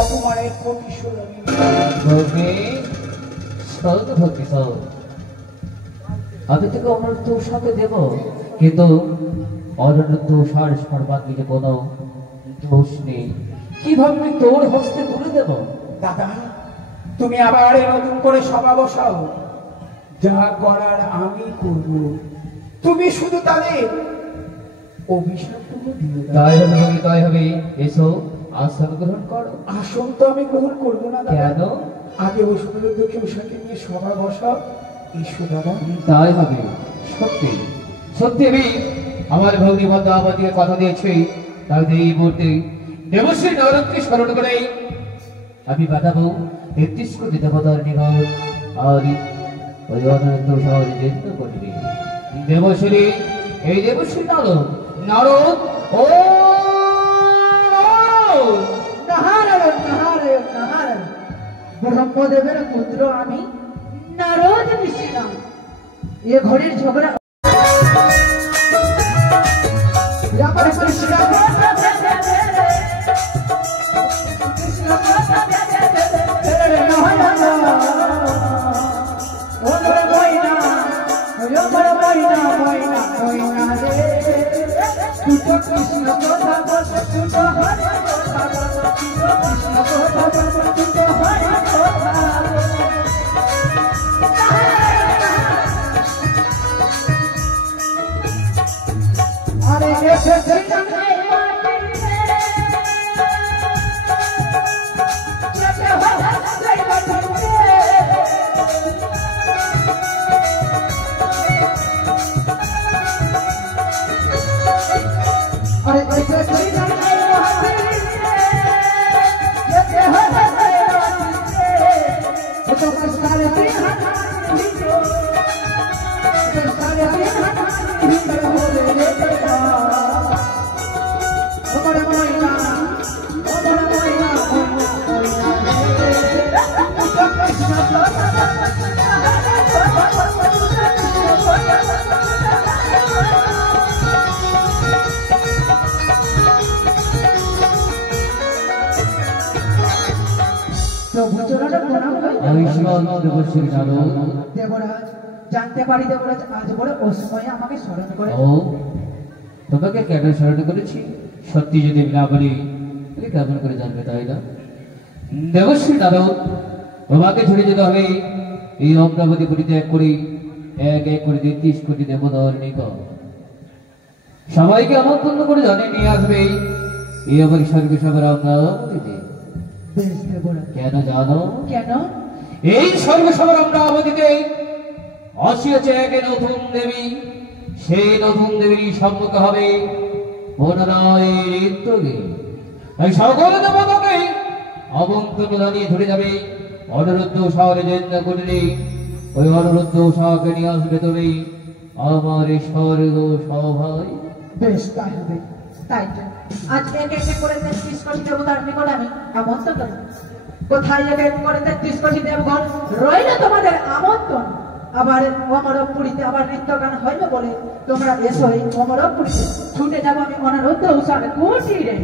অপমানের প্রতিশোধ আমি ভক্তি, শোন ভক্তি শোন, আমি তোকে অনুরোধ তোর সাথে দেব, কিন্তু অনুরোধ তুষার সর্বাঙ্গীনে কোনো দোষ নেই। কিভাবে আমি তোর হস্তে তুলে দেব? দাদা, তুমি আবার নতুন করে সভা বসাও, যা করার আমি করব। তুমি শুধু তাদের অভিশাপটুকু দিয়ে দাও। তাই হবে ভক্তি, তাই হবে। এসো, আসন গ্রহণ করো। আসন তো আমি গ্রহণ করবো না দাদা। কেন? আগে অসুবিধা উষাকে নিয়ে সভা বসাও। এসো দাদা। তাই হবে। সত্যি সত্যি আমি আমার ভগ্নী বন্দাবতীকে কথা দিয়েছি, তাই এই মুহূর্তে দেবশ্রী নরককে স্মরণ করে আমি বাঁধাবো ৩৩ কোটি দেবতার নিকট। আর ওই অনন্ত শহরে নৃত্য করবে দেবশ্রী। এই দেবশ্রী নারদ, নারদ ও নারায়ণ নারায়ণ নারায়ণ, ব্রহ্মদেবের পুত্র আমি নারদ ঋষিরাম। এ ঘরের ঝগড়া দুটো কৃষ্ণ কথা বলতে দুটো হরে কথা বলতে দুটো কৃষ্ণ কথা বলতে দুটো হরে কথা আরে এসেছে দেবরাজ জানতে পারি দেবরাজ আজ বড় অসময়ে আমাকে স্মরণ করে। ও তোমাকে কেন স্মরণ করেছি? সত্যি যদি না বলি তুমি কেমন করে জানবে, তাই না? দেবশ্রী নারদ, তোমাকে ছেড়ে যেতে হবে এই অমরাবতী পরিত্যাগ করে এক এক করে 33 কোটি দেবতার নিকট। সবাইকে আমন্ত্রণ করে জানিয়ে নিয়ে আসবে এই আমার স্বর্গসভার অমরাবতীতে। বেশ দেবরাজ। কেন জানো? কেন? এই স্বর্গসভার অমরাবতীতে আসিয়াছে এক নতুন দেবী। সেই নতুন দেবীর সম্মুখ হবে পুনরায় ঋতুকে। তাই সকল দেবতাকে আমন্ত্রণ জানিয়ে ধরে যাবে অনুরুদ্ধ শহরে জন্য করলে ওই অনুরুদ্ধ শাহকে নিয়ে আসবে তুমি আমার স্বর্গ সভায়। বেশ তাই হবে। তাই তো আজ এক এক করে 33 কোটি দেবতার নিকট আমি আমন্ত্রণ করব। কোথায় এক এক করে 33 কোটি দেবগণ রইল তোমাদের আমন্ত্রণ। আবার অমরপুরীতে আবার নৃত্য গান হইবে বলে তোমরা এসো এই অমরপুরীতে। ছুটে যাবো আমি অনুরুদ্ধ উষার কুটিরে।